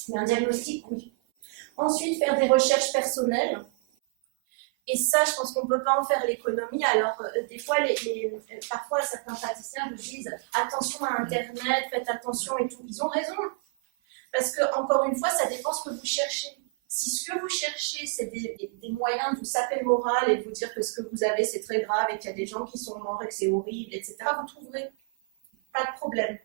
Mais un diagnostic, oui. Ensuite, faire des recherches personnelles. Et ça, je pense qu'on ne peut pas en faire l'économie. Alors, des fois, parfois, certains praticiens nous disent attention à Internet, faites attention et tout. Ils ont raison. Parce que, encore une fois, ça dépend ce que vous cherchez. Si ce que vous cherchez, c'est des moyens de vous saper le moral et de vous dire que ce que vous avez, c'est très grave et qu'il y a des gens qui sont morts et que c'est horrible, etc., vous trouverez. Pas de problème.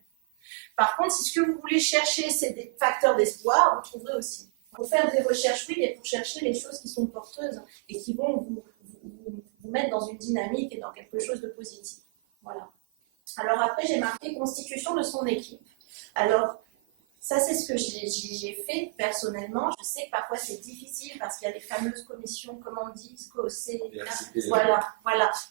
Par contre, si ce que vous voulez chercher, c'est des facteurs d'espoir, vous trouverez aussi. Pour faire des recherches, oui, mais pour chercher les choses qui sont porteuses et qui vont vous mettre dans une dynamique et dans quelque chose de positif. Voilà. Alors après, j'ai marqué constitution de son équipe. Alors, ça, c'est ce que j'ai fait personnellement. Je sais que parfois c'est difficile parce qu'il y a les fameuses commissions, comment on dit, voilà.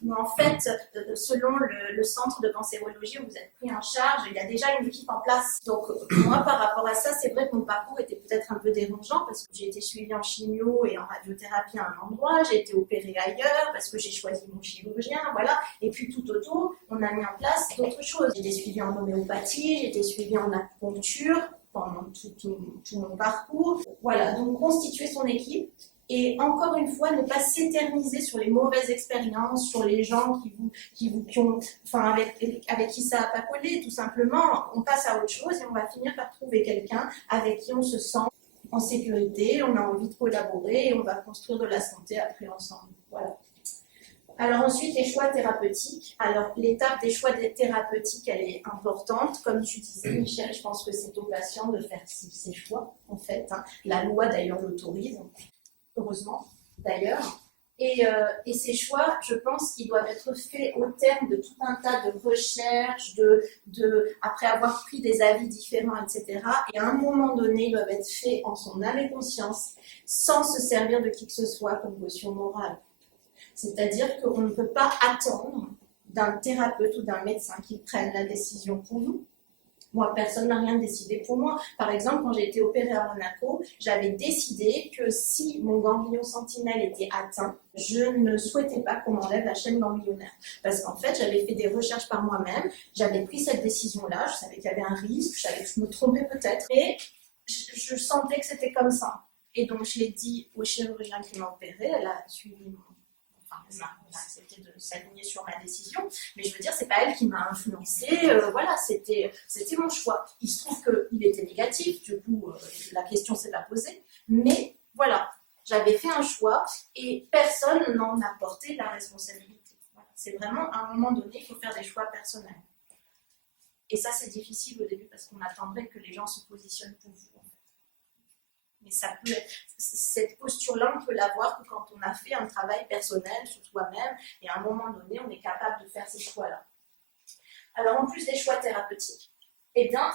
Où en fait, selon le centre de cancérologie où vous êtes pris en charge, il y a déjà une équipe en place. Donc, moi, par rapport à ça, c'est vrai que mon parcours était peut-être un peu dérangeant parce que j'ai été suivie en chimio et en radiothérapie à un endroit, j'ai été opérée ailleurs parce que j'ai choisi mon chirurgien, voilà. Et puis tout autour, on a mis en place d'autres choses. J'ai été suivie en homéopathie, j'ai été suivie en acupuncture pendant tout mon parcours. Voilà, donc constituer son équipe et encore une fois ne pas s'éterniser sur les mauvaises expériences, sur les gens avec qui ça n'a pas collé, tout simplement. On passe à autre chose et on va finir par trouver quelqu'un avec qui on se sent en sécurité, on a envie de collaborer et on va construire de la santé après ensemble. Voilà. Alors ensuite, les choix thérapeutiques. Alors l'étape des choix thérapeutiques, elle est importante. Comme tu disais, Michel, je pense que c'est au patient de faire ses choix, en fait. La loi, d'ailleurs, l'autorise, heureusement, d'ailleurs. Et ces choix, je pense qu'ils doivent être faits au terme de tout un tas de recherches, après avoir pris des avis différents, etc. Et à un moment donné, ils doivent être faits en son âme et conscience, sans se servir de qui que ce soit comme caution morale. C'est-à-dire qu'on ne peut pas attendre d'un thérapeute ou d'un médecin qui prenne la décision pour nous. Moi, personne n'a rien décidé pour moi. Par exemple, quand j'ai été opérée à Monaco, j'avais décidé que si mon ganglion sentinelle était atteint, je ne souhaitais pas qu'on m'enlève la chaîne ganglionnaire. Parce qu'en fait, j'avais fait des recherches par moi-même, j'avais pris cette décision-là, je savais qu'il y avait un risque, je savais que je me trompais peut-être, et je sentais que c'était comme ça. Et donc, je l'ai dit au chirurgien qui m'a opérée, elle a suivi elle a accepté de s'aligner sur ma décision, mais je veux dire, c'est pas elle qui m'a influencée, voilà, c'était mon choix. Il se trouve qu'il était négatif, du coup, la question s'est pas posée, mais voilà, j'avais fait un choix et personne n'en a porté la responsabilité. Voilà. C'est vraiment, à un moment donné, il faut faire des choix personnels. Et ça, c'est difficile au début parce qu'on attendrait que les gens se positionnent pour vous, en fait. Mais ça peut être, cette posture-là, on peut l'avoir que quand on a fait un travail personnel sur soi-même et à un moment donné, on est capable de faire ces choix-là. Alors, en plus des choix thérapeutiques, eh bien,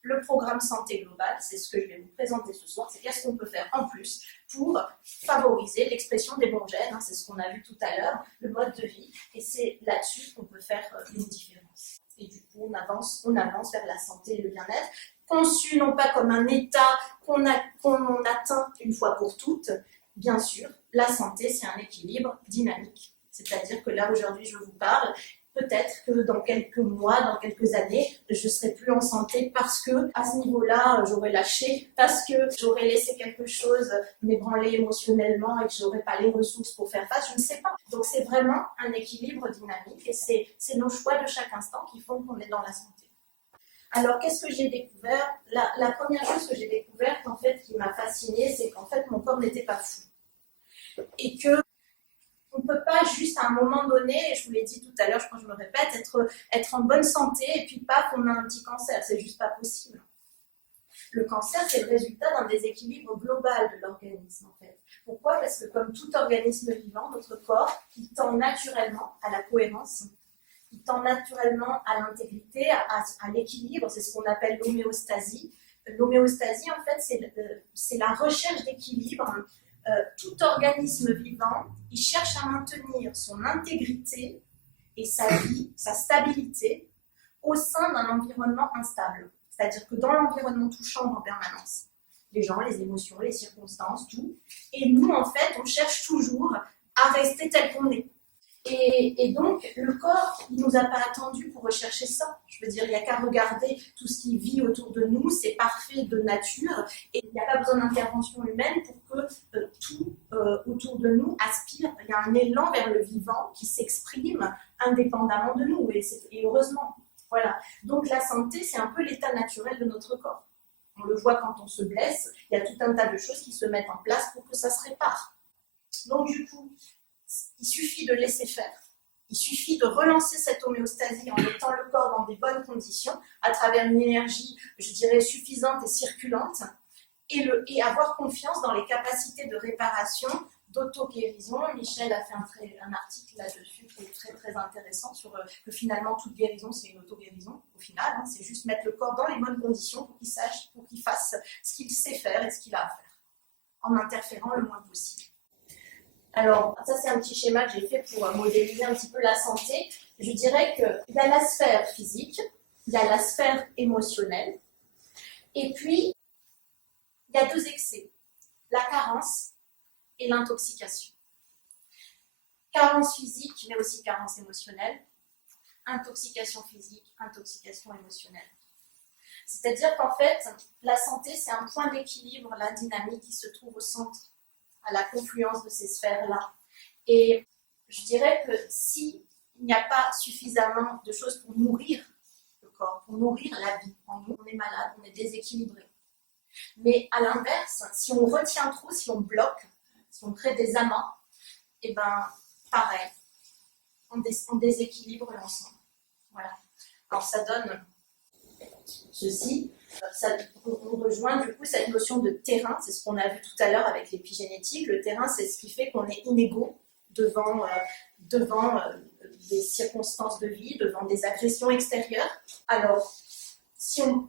le programme santé globale, c'est ce que je vais vous présenter ce soir, c'est qu'est-ce qu'on peut faire en plus pour favoriser l'expression des bons gènes, c'est ce qu'on a vu tout à l'heure, le mode de vie, et c'est là-dessus qu'on peut faire une différence. Et du coup, on avance vers la santé et le bien-être, conçu non pas comme un état qu'on atteint une fois pour toutes. Bien sûr, la santé, c'est un équilibre dynamique. C'est-à-dire que là, aujourd'hui, je vous parle, peut-être que dans quelques mois, dans quelques années, je ne serai plus en santé parce que, à ce niveau-là, j'aurais lâché, parce que j'aurais laissé quelque chose m'ébranler émotionnellement et que je n'aurais pas les ressources pour faire face, je ne sais pas. Donc, c'est vraiment un équilibre dynamique et c'est nos choix de chaque instant qui font qu'on est dans la santé. Alors, qu'est-ce que j'ai découvert ? La première chose que j'ai découverte, en fait, qui m'a fascinée, c'est qu'en fait, mon corps n'était pas fou. Et que on ne peut pas juste à un moment donné, et je vous l'ai dit tout à l'heure, je crois que je me répète, être en bonne santé et puis paf, on a un petit cancer. C'est juste pas possible. Le cancer, c'est le résultat d'un déséquilibre global de l'organisme, en fait. Pourquoi ? Parce que comme tout organisme vivant, notre corps, il tend naturellement à la cohérence, il tend naturellement à l'intégrité, à l'équilibre, c'est ce qu'on appelle l'homéostasie. L'homéostasie, en fait, c'est la recherche d'équilibre. Tout organisme vivant, il cherche à maintenir son intégrité et sa vie, sa stabilité au sein d'un environnement instable. C'est-à-dire que dans l'environnement, tout change en permanence. Les gens, les émotions, les circonstances, tout. Et nous, en fait, on cherche toujours à rester tel qu'on est. Et donc, le corps, il ne nous a pas attendu pour rechercher ça. Je veux dire, il n'y a qu'à regarder tout ce qui vit autour de nous, c'est parfait de nature, et il n'y a pas besoin d'intervention humaine pour que tout autour de nous aspire y a un élan vers le vivant qui s'exprime indépendamment de nous, et heureusement. Voilà. Donc la santé, c'est un peu l'état naturel de notre corps. On le voit quand on se blesse, il y a tout un tas de choses qui se mettent en place pour que ça se répare. Donc du coup, il suffit de laisser faire. Il suffit de relancer cette homéostasie en mettant le corps dans des bonnes conditions, à travers une énergie, je dirais, suffisante et circulante, et avoir confiance dans les capacités de réparation, d'auto-guérison. Michel a fait un article là-dessus qui est très très intéressant sur que finalement toute guérison c'est une auto-guérison au final, hein, c'est juste mettre le corps dans les bonnes conditions pour qu'il sache, pour qu'il fasse ce qu'il sait faire et ce qu'il a à faire, en interférant le moins possible. Alors, ça c'est un petit schéma que j'ai fait pour modéliser un petit peu la santé. Je dirais qu'il y a la sphère physique, il y a la sphère émotionnelle, et puis il y a deux excès, la carence et l'intoxication. Carence physique, mais aussi carence émotionnelle. Intoxication physique, intoxication émotionnelle. C'est-à-dire qu'en fait, la santé, c'est un point d'équilibre, la dynamique qui se trouve au centre, à la confluence de ces sphères-là. Et je dirais que s'il n'y a pas suffisamment de choses pour nourrir le corps, pour nourrir la vie en nous, on est malade, on est déséquilibré. Mais à l'inverse, si on retient trop, si on bloque, si on crée des amas, et ben pareil, on déséquilibre l'ensemble. Voilà. Alors ça donne ceci. On rejoint du coup cette notion de terrain, c'est ce qu'on a vu tout à l'heure avec l'épigénétique. Le terrain, c'est ce qui fait qu'on est inégaux devant des circonstances de vie, devant des agressions extérieures. Alors, si on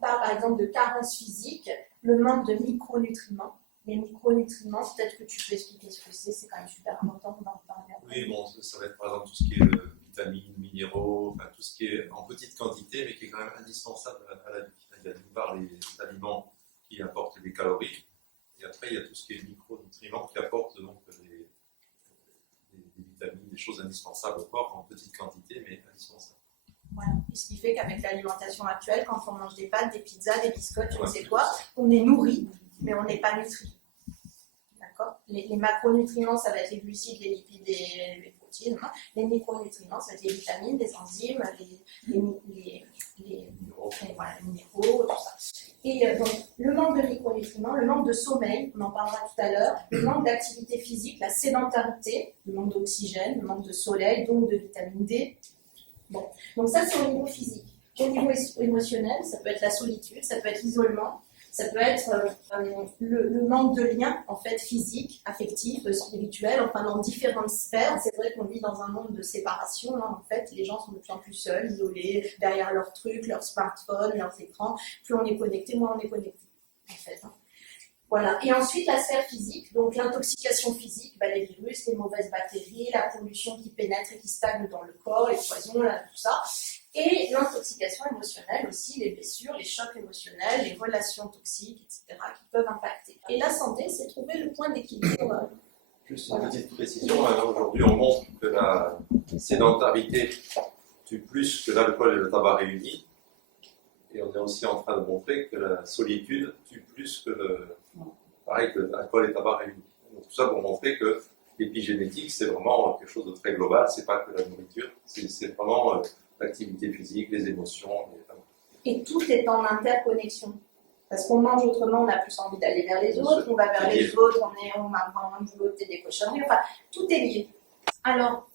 parle par exemple de carence physique, le manque de micronutriments. Les micronutriments, peut-être que tu peux expliquer ce que c'est quand même super important d'en parler. Oui, bon, ça va être par exemple tout ce qui est vitamines, minéraux, enfin tout ce qui est en petite quantité, mais qui est quand même indispensable à la vie. Il y a d'une part les aliments qui apportent des calories, et après il y a tout ce qui est micronutriments qui apportent donc des vitamines, des choses indispensables au corps en petite quantité, mais indispensables. Voilà. Et ce qui fait qu'avec l'alimentation actuelle, quand on mange des pâtes, des pizzas, des biscottes, je ne sais quoi, on est nourri, mais on n'est pas nutri. D'accord ? Les macronutriments, ça va être les glucides, les lipides et les protéines. Hein. Les micronutriments, ça va être les vitamines, les enzymes, les minéraux, tout ça. Et donc, le manque de micronutriments, le manque de sommeil, on en parlera tout à l'heure, le manque d'activité physique, la sédentarité, le manque d'oxygène, le manque de soleil, donc de vitamine D. Bon. Donc ça, c'est au niveau physique. Au niveau émotionnel, ça peut être la solitude, ça peut être l'isolement, ça peut être le manque de lien en fait, physique, affectif, spirituel, enfin dans différentes sphères. C'est vrai qu'on vit dans un monde de séparation, hein, en fait, les gens sont de plus en plus seuls, isolés, derrière leurs trucs, leurs smartphones, leurs écrans. Plus on est connecté, moins on est connecté, en fait. Hein. Voilà. Et ensuite, la sphère physique, donc l'intoxication physique, les virus, les mauvaises bactéries, la pollution qui pénètre et qui stagne dans le corps, les poisons, là, tout ça. Et l'intoxication émotionnelle aussi, les blessures, les chocs émotionnels, les relations toxiques, etc., qui peuvent impacter. Et la santé, c'est trouver le point d'équilibre. Juste une petite précision, aujourd'hui on montre que la sédentarité tue plus que l'alcool et le tabac réunis. Et on est aussi en train de montrer que la solitude tue plus que l'alcool et le tabac réunis. Donc tout ça pour montrer que l'épigénétique, c'est vraiment quelque chose de très global, c'est pas que la nourriture, c'est vraiment l'activité physique, les émotions. Et tout est en interconnexion. Parce qu'on mange autrement, on a plus envie d'aller vers les autres, on va vers les autres, on va vraiment boulotter des cochonneries, enfin, tout est lié. Alors,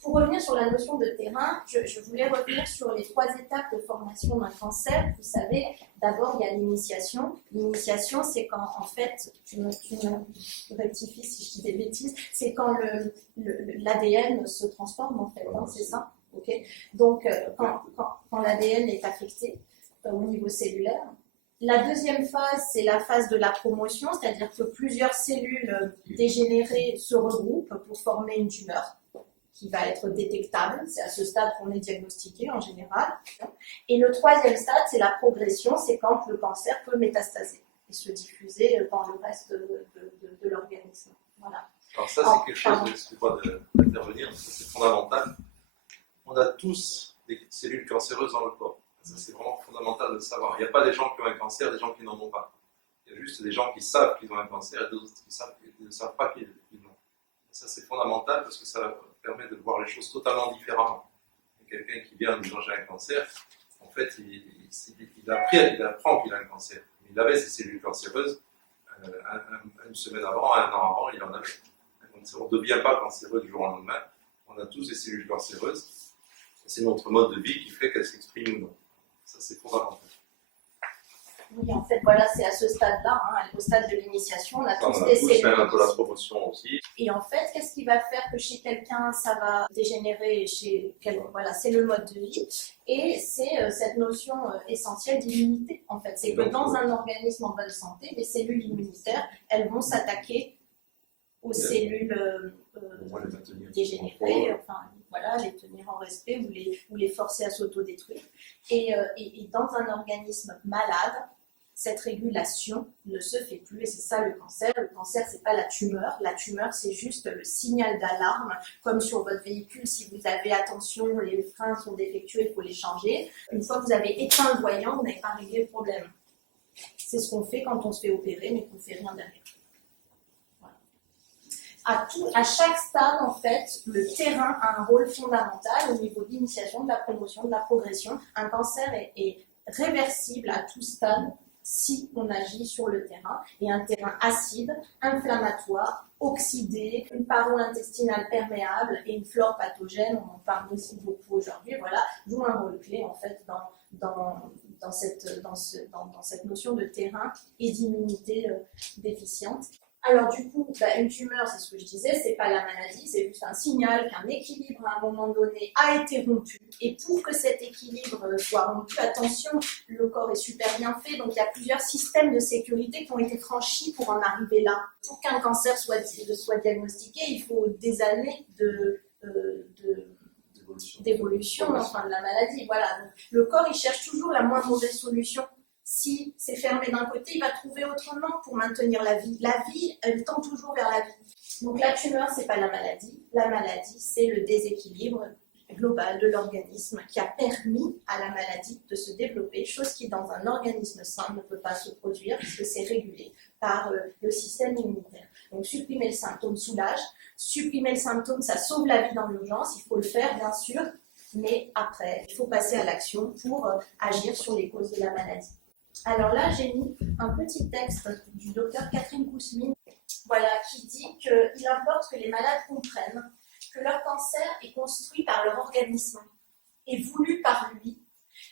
pour revenir sur la notion de terrain, je voulais revenir sur les 3 étapes de formation d'un cancer. Vous savez, d'abord, il y a l'initiation. L'initiation, c'est quand, en fait, tu me rectifies si je dis des bêtises, c'est quand l'ADN se transforme, en fait, hein, c'est ça. Okay. Donc, quand l'ADN est affecté au niveau cellulaire. La deuxième phase, c'est la phase de la promotion, c'est-à-dire que plusieurs cellules dégénérées se regroupent pour former une tumeur qui va être détectable. C'est à ce stade qu'on est diagnostiqué en général. Et le 3e stade, c'est la progression, c'est quand le cancer peut métastaser et se diffuser dans le reste de l'organisme. Voilà. Alors ça, c'est quelque chose, excuse-moi d'intervenir, c'est fondamental. On a tous des cellules cancéreuses dans le corps. Ça, c'est vraiment fondamental de le savoir. Il n'y a pas des gens qui ont un cancer, des gens qui n'en ont pas. Il y a juste des gens qui savent qu'ils ont un cancer et d'autres qui ne savent pas qu'ils l'ont. Ça, c'est fondamental parce que ça permet de voir les choses totalement différemment. Quelqu'un qui vient de manger un cancer, en fait, il apprend qu'il a un cancer. Il avait ces cellules cancéreuses une semaine avant, un an avant, il en avait. Donc, on ne devient pas cancéreux du jour au lendemain. On a tous des cellules cancéreuses. C'est notre mode de vie qui fait qu'elles s'expriment ou non. Ça, c'est fondamental. Oui, en fait, voilà, c'est à ce stade-là, hein, au stade de l'initiation, on a tous des On a tous fait un peu la cellules. promotion aussi. Et en fait, qu'est-ce qui va faire que chez quelqu'un, ça va dégénérer, voilà, c'est le mode de vie. Et c'est cette notion essentielle d'immunité, en fait. C'est que dans un organisme en bonne santé, les cellules immunitaires, elles vont s'attaquer aux cellules dégénérées, enfin, voilà, les tenir en respect ou les forcer à s'autodétruire. Et dans un organisme malade, cette régulation ne se fait plus, et c'est ça le cancer. Le cancer, c'est pas la tumeur. La tumeur, c'est juste le signal d'alarme, comme sur votre véhicule, si vous avez attention, les freins sont défectueux, il faut les changer. Une fois que vous avez éteint le voyant, vous n'avez pas réglé le problème. C'est ce qu'on fait quand on se fait opérer, mais qu'on ne fait rien derrière. À chaque stade, en fait, le terrain a un rôle fondamental au niveau de l'initiation, de la promotion, de la progression. Un cancer est réversible à tout stade si on agit sur le terrain. Et un terrain acide, inflammatoire, oxydé, une paroi intestinale perméable et une flore pathogène, on en parle aussi beaucoup aujourd'hui, voilà, joue un rôle clé en fait dans cette notion de terrain et d'immunité déficiente. Alors du coup, une tumeur, c'est ce que je disais, c'est pas la maladie, c'est juste un signal qu'un équilibre à un moment donné a été rompu. Et pour que cet équilibre soit rompu, attention, le corps est super bien fait, donc il y a plusieurs systèmes de sécurité qui ont été franchis pour en arriver là. Pour qu'un cancer soit diagnostiqué, il faut des années d'évolution, enfin de la maladie. Voilà. Donc, le corps, il cherche toujours la moins mauvaise solution. Si c'est fermé d'un côté, il va trouver autrement pour maintenir la vie. La vie, elle tend toujours vers la vie. Donc la tumeur, c'est pas la maladie. La maladie, c'est le déséquilibre global de l'organisme qui a permis à la maladie de se développer, chose qui dans un organisme sain ne peut pas se produire puisque c'est régulé par le système immunitaire. Donc supprimer le symptôme soulage, supprimer le symptôme, ça sauve la vie dans l'urgence, il faut le faire bien sûr, mais après, il faut passer à l'action pour agir sur les causes de la maladie. Alors là, j'ai mis un petit texte du docteur Catherine Kousmine, voilà, qui dit qu'il importe que les malades comprennent que leur cancer est construit par leur organisme, est voulu par lui,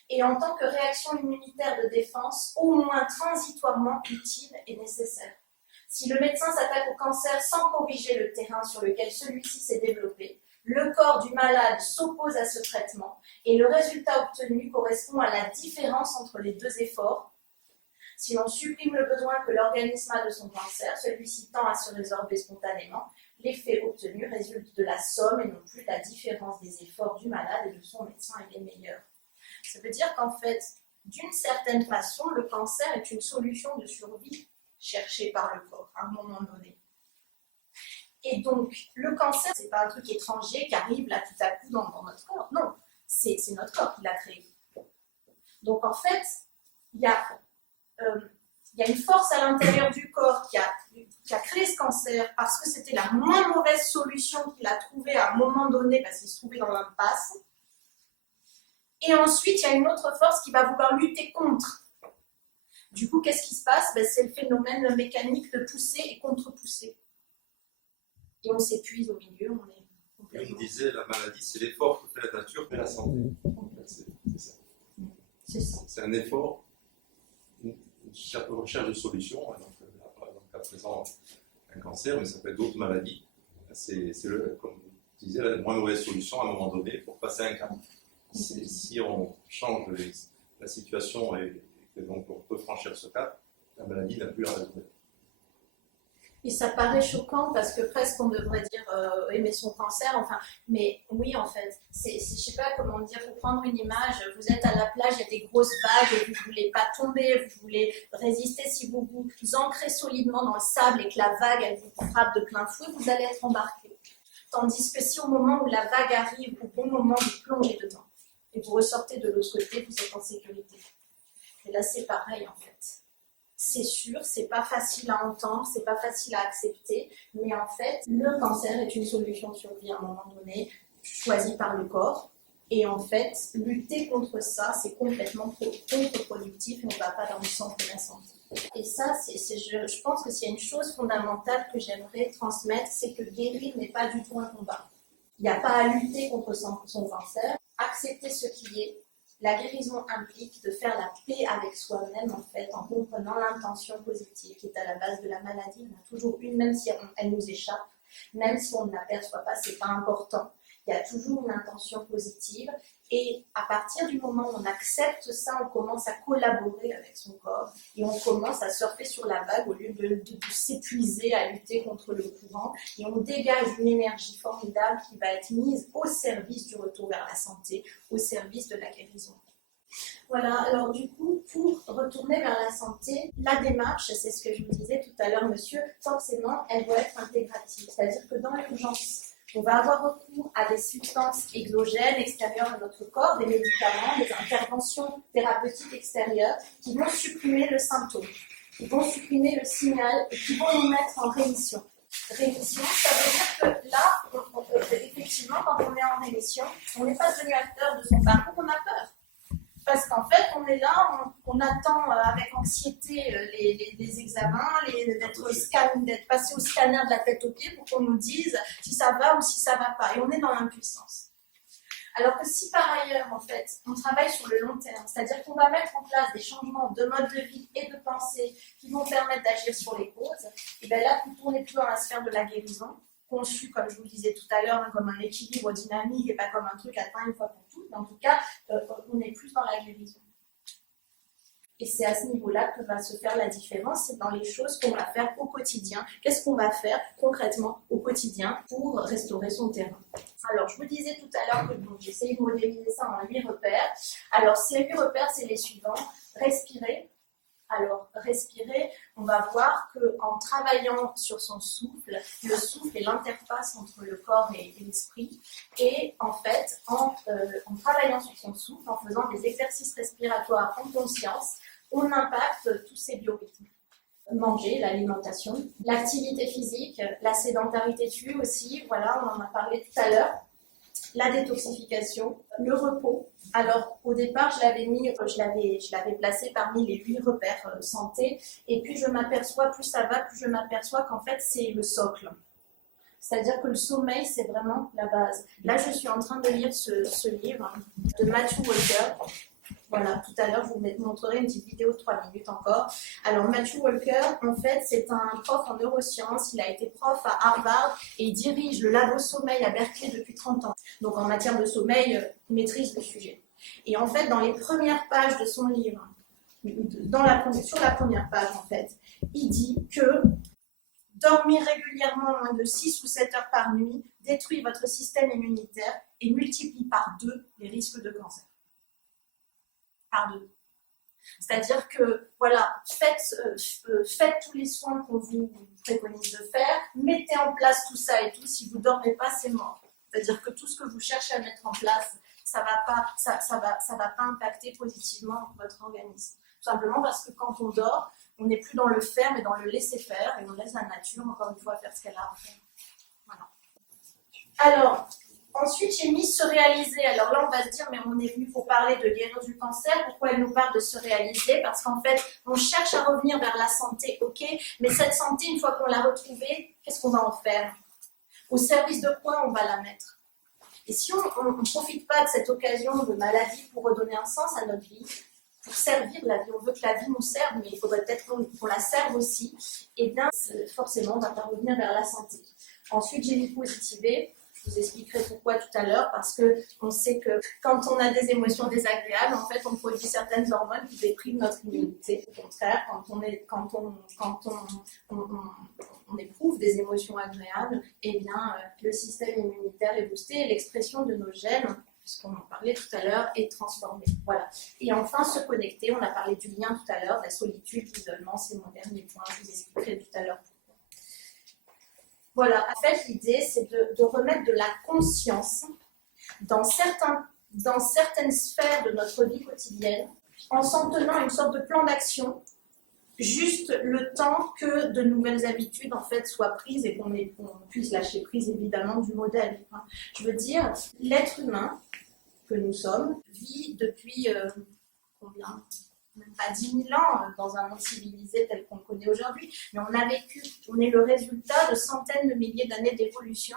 et en tant que réaction immunitaire de défense, au moins transitoirement utile et nécessaire. Si le médecin s'attaque au cancer sans corriger le terrain sur lequel celui-ci s'est développé, le corps du malade s'oppose à ce traitement et le résultat obtenu correspond à la différence entre les deux efforts. Si l'on supprime le besoin que l'organisme a de son cancer, celui-ci tend à se résorber spontanément. L'effet obtenu résulte de la somme et non plus de la différence des efforts du malade et de son médecin et des meilleurs. Ça veut dire qu'en fait, d'une certaine façon, le cancer est une solution de survie cherchée par le corps à un moment donné. Et donc, le cancer, c'est pas un truc étranger qui arrive là tout à coup dans notre corps. Non, c'est notre corps qui l'a créé. Donc en fait, il y a une force à l'intérieur du corps qui a créé ce cancer parce que c'était la moins mauvaise solution qu'il a trouvée à un moment donné parce qu'il se trouvait dans l'impasse. Et ensuite, il y a une autre force qui va vouloir lutter contre. Du coup, qu'est-ce qui se passe? C'est le phénomène mécanique de pousser et contre-pousser. Et on s'épuise au milieu, on est complètement... On disait, la maladie, c'est l'effort que fait la nature, mais la santé. C'est ça. C'est ça. C'est un effort, une recherche de solutions. Donc à présent, un cancer, mais ça peut être d'autres maladies. C'est comme je disais, la moins mauvaise solution à un moment donné pour passer un cap. Si on change la situation et que donc on peut franchir ce cap, la maladie n'a plus à résoudre. Et ça paraît choquant parce que presque on devrait dire aimer son cancer, enfin, mais oui en fait, je sais pas comment dire, pour prendre une image, vous êtes à la plage, il y a des grosses vagues et vous voulez pas tomber, vous voulez résister, si vous vous ancrez solidement dans le sable et que la vague elle vous frappe de plein fouet, vous allez être embarqué. Tandis que si au moment où la vague arrive, au bon moment, vous plongez dedans et vous ressortez de l'autre côté, vous êtes en sécurité. Et là c'est pareil en fait. c'est sûr, c'est pas facile à entendre, c'est pas facile à accepter, mais en fait, le cancer est une solution de survie à un moment donné, choisie par le corps. Et en fait, lutter contre ça, c'est complètement contre-productif et on ne va pas dans le sens de la santé. Et ça, je pense que s'il y a une chose fondamentale que j'aimerais transmettre, c'est que guérir n'est pas du tout un combat. Il n'y a pas à lutter contre son cancer. Accepter ce qui est. La guérison implique de faire la paix avec soi-même, en fait, en comprenant l'intention positive qui est à la base de la maladie. On a toujours une, même si elle nous échappe, même si on ne l'aperçoit pas, ce n'est pas important. Il y a toujours une intention positive et à partir du moment où on accepte ça, on commence à collaborer avec son corps et on commence à surfer sur la vague au lieu de s'épuiser à lutter contre le courant et on dégage une énergie formidable qui va être mise au service du retour vers la santé, au service de la guérison. Voilà, alors du coup, pour retourner vers la santé, la démarche, c'est ce que je vous disais tout à l'heure, monsieur, forcément, elle doit être intégrative. C'est-à-dire que dans l'urgence, on va avoir recours à des substances exogènes, extérieures à notre corps, des médicaments, des interventions thérapeutiques extérieures qui vont supprimer le symptôme, qui vont supprimer le signal et qui vont nous mettre en rémission. Rémission, ça veut dire que là, effectivement, quand on est en rémission, on n'est pas devenu acteur de son parcours, on a peur. Parce qu'en fait, on est là, on attend avec anxiété les examens, d'être passé au scanner de la tête aux pieds pour qu'on nous dise si ça va ou si ça ne va pas. Et on est dans l'impuissance. Alors que si par ailleurs, en fait, on travaille sur le long terme, c'est-à-dire qu'on va mettre en place des changements de mode de vie et de pensée qui vont permettre d'agir sur les causes, et bien là, on n'est plus dans la sphère de la guérison, conçu, comme je vous le disais tout à l'heure, comme un équilibre dynamique et pas comme un truc atteint une fois pour toutes. Mais en tout cas, on est plus dans la guérison. Et c'est à ce niveau-là que va se faire la différence, c'est dans les choses qu'on va faire au quotidien. Qu'est-ce qu'on va faire concrètement au quotidien pour restaurer son terrain? Alors, je vous disais tout à l'heure que j'ai essayé de modéliser ça en 8 repères. Alors, ces 8 repères, c'est les suivants. Respirer. Alors, respirer, on va voir qu'en travaillant sur son souffle, le souffle est l'interface entre le corps et l'esprit. Et en fait, en travaillant sur son souffle, en faisant des exercices respiratoires en conscience, on impacte tous ces biorhythmes. Manger, l'alimentation, l'activité physique, la sédentarité tue aussi, voilà, on en a parlé tout à l'heure. La détoxification, le repos. Alors, au départ, je l'avais placé parmi les 8 repères santé. Et puis, je m'aperçois, plus ça va, plus je m'aperçois qu'en fait, c'est le socle. C'est-à-dire que le sommeil, c'est vraiment la base. Là, je suis en train de lire ce livre de Matthew Walker. Voilà, tout à l'heure, je vous montrerai une petite vidéo de 3 minutes encore. Alors, Matthew Walker, en fait, c'est un prof en neurosciences. Il a été prof à Harvard et il dirige le labo sommeil à Berkeley depuis 30 ans. Donc, en matière de sommeil, il maîtrise le sujet. Et en fait, dans les premières pages de son livre, sur la première page, en fait, il dit que dormir régulièrement moins de 6 ou 7 heures par nuit détruit votre système immunitaire et multiplie par 2 les risques de cancer. Par 2. C'est-à-dire que, voilà, faites tous les soins qu'on vous préconise de faire, mettez en place tout ça et tout. Si vous ne dormez pas, c'est mort. C'est-à-dire que tout ce que vous cherchez à mettre en place, ça va pas impacter positivement votre organisme. Tout simplement parce que quand on dort, on n'est plus dans le faire, mais dans le laisser faire, et on laisse la nature, encore une fois, faire ce qu'elle a à faire. Voilà. Alors, ensuite, j'ai mis se réaliser. Alors là, on va se dire, mais on est venu pour parler de guérir du cancer. Pourquoi elle nous parle de se réaliser? Parce qu'en fait, on cherche à revenir vers la santé, ok, mais cette santé, une fois qu'on l'a retrouvée, qu'est-ce qu'on va en faire? Au service de quoi on va la mettre? Et si on ne profite pas de cette occasion de maladie pour redonner un sens à notre vie, pour servir la vie, on veut que la vie nous serve, mais il faudrait peut-être qu'on la serve aussi, et bien forcément on va pas revenir vers la santé. Ensuite j'ai mis positiver, je vous expliquerai pourquoi tout à l'heure, parce qu'on sait que quand on a des émotions désagréables, en fait on produit certaines hormones qui dépriment notre immunité. Au contraire, quand on éprouve des émotions agréables, eh bien le système immunitaire est boosté et l'expression de nos gènes, puisqu'on en parlait tout à l'heure, est transformée. Voilà. Et enfin, se connecter, on a parlé du lien tout à l'heure, de la solitude, l'isolement, c'est mon dernier point, je vous expliquerai tout à l'heure pourquoi. Voilà, en fait, l'idée, c'est de remettre de la conscience dans certaines sphères de notre vie quotidienne, en s'en tenant à une sorte de plan d'action juste le temps que de nouvelles habitudes en fait soient prises et qu'on puisse lâcher prise évidemment du modèle. Je veux dire, l'être humain que nous sommes vit depuis combien? Même pas 10 000 ans dans un monde civilisé tel qu'on le connaît aujourd'hui, mais on est le résultat de centaines de milliers d'années d'évolution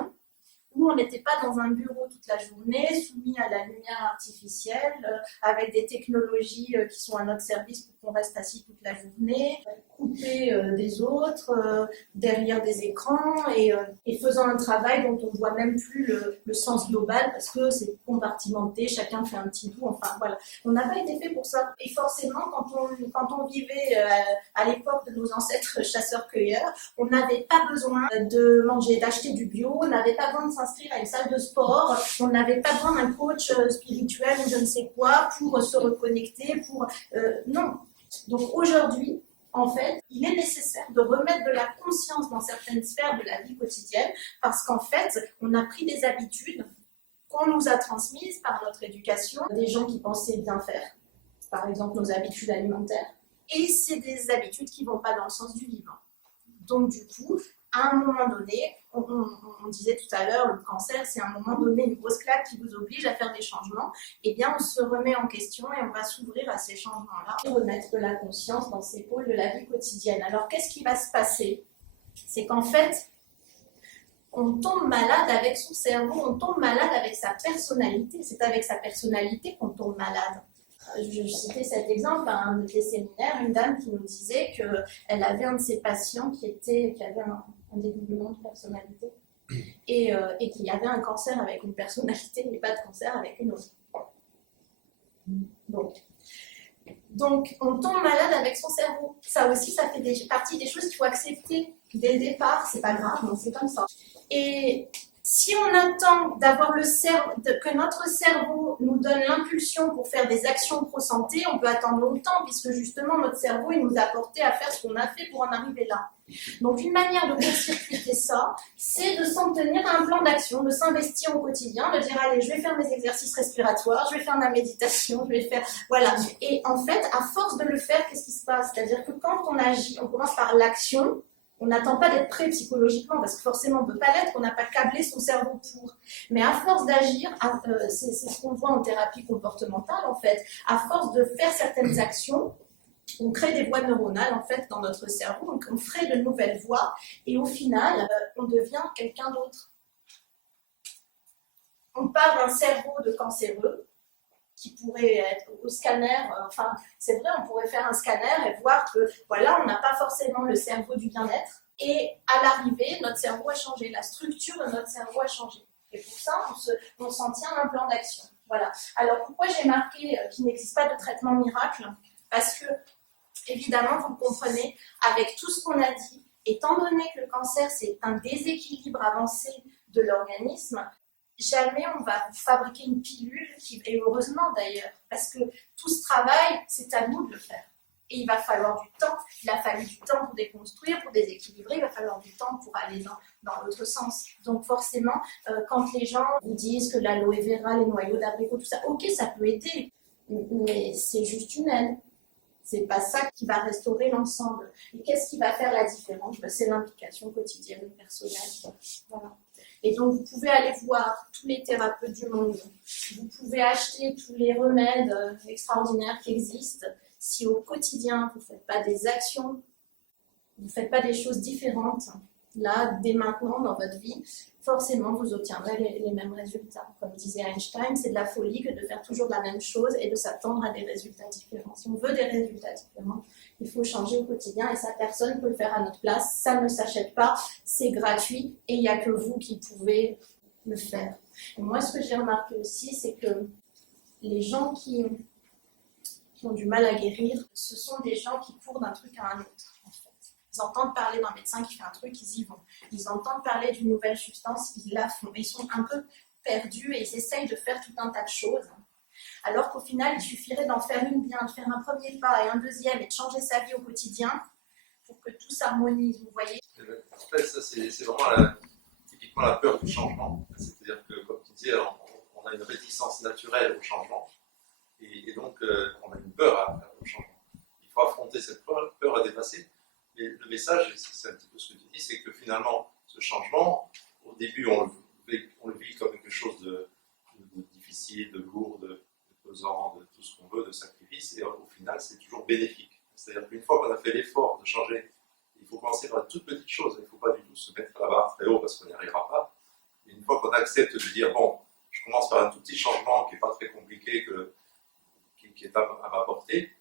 où on n'était pas dans un bureau toute la journée, soumis à la lumière artificielle, avec des technologies qui sont à notre service pour qu'on reste assis toute la journée, coupés des autres, derrière des écrans, et faisant un travail dont on ne voit même plus le sens global, parce que c'est compartimenté, chacun fait un petit bout, enfin voilà. On n'a pas été fait pour ça. Et forcément, quand on vivait à l'époque de nos ancêtres chasseurs-cueilleurs, on n'avait pas besoin de manger, d'acheter du bio, on n'avait pas besoin de s'inscrire à une salle de sport, on n'avait pas besoin d'un coach spirituel ou je ne sais quoi pour se reconnecter, non. Donc aujourd'hui, en fait, il est nécessaire de remettre de la conscience dans certaines sphères de la vie quotidienne parce qu'en fait, on a pris des habitudes qu'on nous a transmises par notre éducation, des gens qui pensaient bien faire, par exemple nos habitudes alimentaires, et c'est des habitudes qui ne vont pas dans le sens du vivant. Donc du coup, à un moment donné, on disait tout à l'heure, le cancer, c'est à un moment donné une grosse claque qui vous oblige à faire des changements. Eh bien, on se remet en question et on va s'ouvrir à ces changements-là et remettre de la conscience dans ces pôles de la vie quotidienne. Alors, qu'est-ce qui va se passer? C'est qu'en fait, on tombe malade avec son cerveau, on tombe malade avec sa personnalité. C'est avec sa personnalité qu'on tombe malade. Je citais cet exemple à un de tes séminaires, une dame qui nous disait qu'elle avait un de ses patients qui avait un dédoublement de personnalité et qui avait un cancer avec une personnalité mais pas de cancer avec une autre. Donc on tombe malade avec son cerveau. Ça aussi, ça fait partie des choses qu'il faut accepter dès le départ. C'est pas grave, non, c'est comme ça. Et si on attend d'avoir que notre cerveau nous donne l'impulsion pour faire des actions pro-santé, on peut attendre longtemps, puisque justement notre cerveau il nous a porté à faire ce qu'on a fait pour en arriver là. Donc une manière de court-circuiter ça, c'est de s'en tenir à un plan d'action, de s'investir au quotidien, de dire allez, je vais faire mes exercices respiratoires, je vais faire ma méditation, je vais faire... Voilà. Et en fait, à force de le faire, qu'est-ce qui se passe? C'est-à-dire que quand on agit, on commence par l'action. On n'attend pas d'être prêt psychologiquement, parce que forcément on ne peut pas l'être, on n'a pas câblé son cerveau pour. Mais à force d'agir, c'est ce qu'on voit en thérapie comportementale en fait, à force de faire certaines actions, on crée des voies neuronales en fait dans notre cerveau, on crée de nouvelles voies, et au final, on devient quelqu'un d'autre. On part d'un cerveau de cancéreux, qui pourrait être au scanner, enfin c'est vrai, on pourrait faire un scanner et voir que voilà, on n'a pas forcément le cerveau du bien-être et à l'arrivée, notre cerveau a changé, la structure de notre cerveau a changé. Et pour ça, on s'en tient à un plan d'action. Voilà. Alors pourquoi j'ai marqué qu'il n'existe pas de traitement miracle? Parce que, évidemment, vous le comprenez, avec tout ce qu'on a dit, étant donné que le cancer c'est un déséquilibre avancé de l'organisme, jamais on va fabriquer une pilule, et heureusement d'ailleurs, parce que tout ce travail, c'est à nous de le faire. Et il va falloir du temps, il a fallu du temps pour déconstruire, pour déséquilibrer, il va falloir du temps pour aller dans l'autre sens. Donc forcément, quand les gens vous disent que l'aloe vera, les noyaux d'abricot, tout ça, ok, ça peut aider, mais c'est juste une aide. C'est pas ça qui va restaurer l'ensemble. Et qu'est-ce qui va faire la différence? C'est l'implication quotidienne, personnelle. Voilà. Et donc, vous pouvez aller voir tous les thérapeutes du monde. Vous pouvez acheter tous les remèdes extraordinaires qui existent. Si au quotidien, vous ne faites pas des actions, vous ne faites pas des choses différentes, là, dès maintenant, dans votre vie, forcément, vous obtiendrez les mêmes résultats. Comme disait Einstein, c'est de la folie que de faire toujours la même chose et de s'attendre à des résultats différents. Si on veut des résultats différents, il faut changer au quotidien et ça, personne ne peut le faire à notre place. Ça ne s'achète pas, c'est gratuit et il n'y a que vous qui pouvez le faire. Et moi, ce que j'ai remarqué aussi, c'est que les gens qui ont du mal à guérir, ce sont des gens qui courent d'un truc à un autre. En fait. Ils entendent parler d'un médecin qui fait un truc, ils y vont. Ils entendent parler d'une nouvelle substance, ils la font. Ils sont un peu perdus et ils essayent de faire tout un tas de choses. Alors qu'au final, il suffirait d'en faire une bien, de faire un premier pas et un deuxième et de changer sa vie au quotidien pour que tout s'harmonise, vous voyez. En fait, ça, c'est vraiment typiquement la peur du changement. C'est-à-dire que, comme tu disais, on a une réticence naturelle au changement et donc on a une peur au changement. Il faut affronter cette peur à dépasser. Mais le message, c'est un petit peu ce que tu dis, c'est que finalement, ce changement, au début, on le vit comme quelque chose de difficile, de lourd, de pesant, de tout ce qu'on veut, de sacrifice, et au final, c'est toujours bénéfique. C'est-à-dire qu'une fois qu'on a fait l'effort de changer, il faut commencer par de toutes petites choses. Il ne faut pas du tout se mettre la barre très haut parce qu'on n'y arrivera pas. Et une fois qu'on accepte de dire, bon, je commence par un tout petit changement qui n'est pas très compliqué, qui est à ma portée,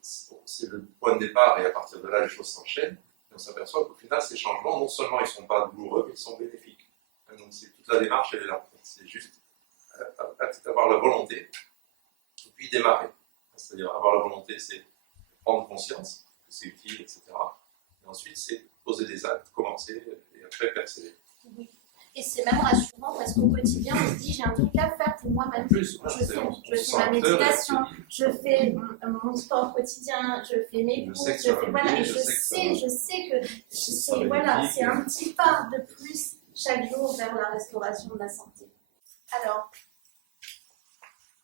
c'est le point de départ, et à partir de là, les choses s'enchaînent. Et on s'aperçoit qu'au final, ces changements, non seulement ils ne sont pas douloureux, mais ils sont bénéfiques. Donc c'est toute la démarche, elle est là. C'est juste avoir la volonté, et puis démarrer. C'est-à-dire avoir la volonté, c'est prendre conscience que c'est utile, etc. Et ensuite, c'est poser des actes, commencer, et après persévérer. Oui. Et c'est même rassurant parce qu'au quotidien, on se dit j'ai un truc à faire pour moi-même. Plus, Je fais ma méditation, je fais mon sport quotidien, je fais mes courses, je fais voilà, et je sais que c'est un petit pas de plus chaque jour vers la restauration de la santé. Alors,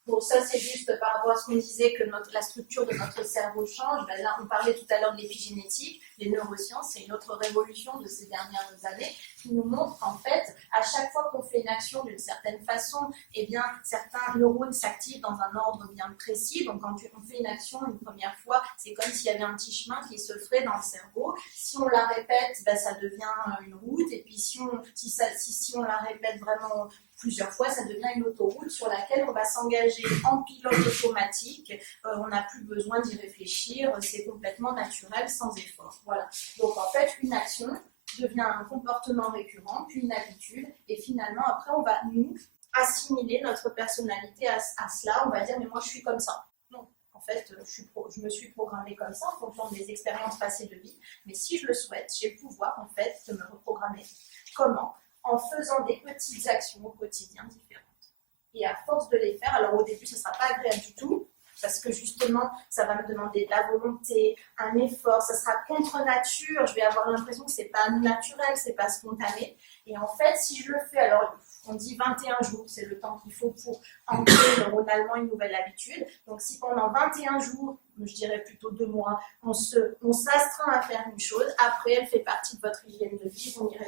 bon, ça c'est juste par rapport à ce qu'on disait que la structure de notre cerveau change. Ben là, on parlait tout à l'heure de l'épigénétique, les neurosciences, c'est une autre révolution de ces dernières années qui nous montre qu'en fait, à chaque fois qu'on fait une action d'une certaine façon, eh bien, certains neurones s'activent dans un ordre bien précis. Donc, quand on fait une action une première fois, c'est comme s'il y avait un petit chemin qui se ferait dans le cerveau. Si on la répète, ben, ça devient une route. Et puis, si on la répète vraiment plusieurs fois, ça devient une autoroute sur laquelle on va s'engager en pilote automatique. On n'a plus besoin d'y réfléchir, c'est complètement naturel, sans effort. Voilà. Donc en fait, une action devient un comportement récurrent, puis une habitude, et finalement, après, on va nous assimiler notre personnalité à cela. On va dire, mais moi, je suis comme ça. Non, en fait, je me suis programmée comme ça en fonction des expériences passées de vie, mais si je le souhaite, j'ai le pouvoir, en fait, de me reprogrammer. Comment ? En faisant des petites actions au quotidien différentes. Et à force de les faire, alors au début, ce ne sera pas agréable du tout, parce que justement, ça va me demander de la volonté, un effort, ça sera contre nature, je vais avoir l'impression que ce n'est pas naturel, ce n'est pas spontané. Et en fait, si je le fais, alors on dit 21 jours, c'est le temps qu'il faut pour ancrer neuronalement une nouvelle habitude. Donc si pendant 21 jours, je dirais plutôt 2 mois, on s'astreint à faire une chose, après elle fait partie de votre hygiène de vie, vous n'y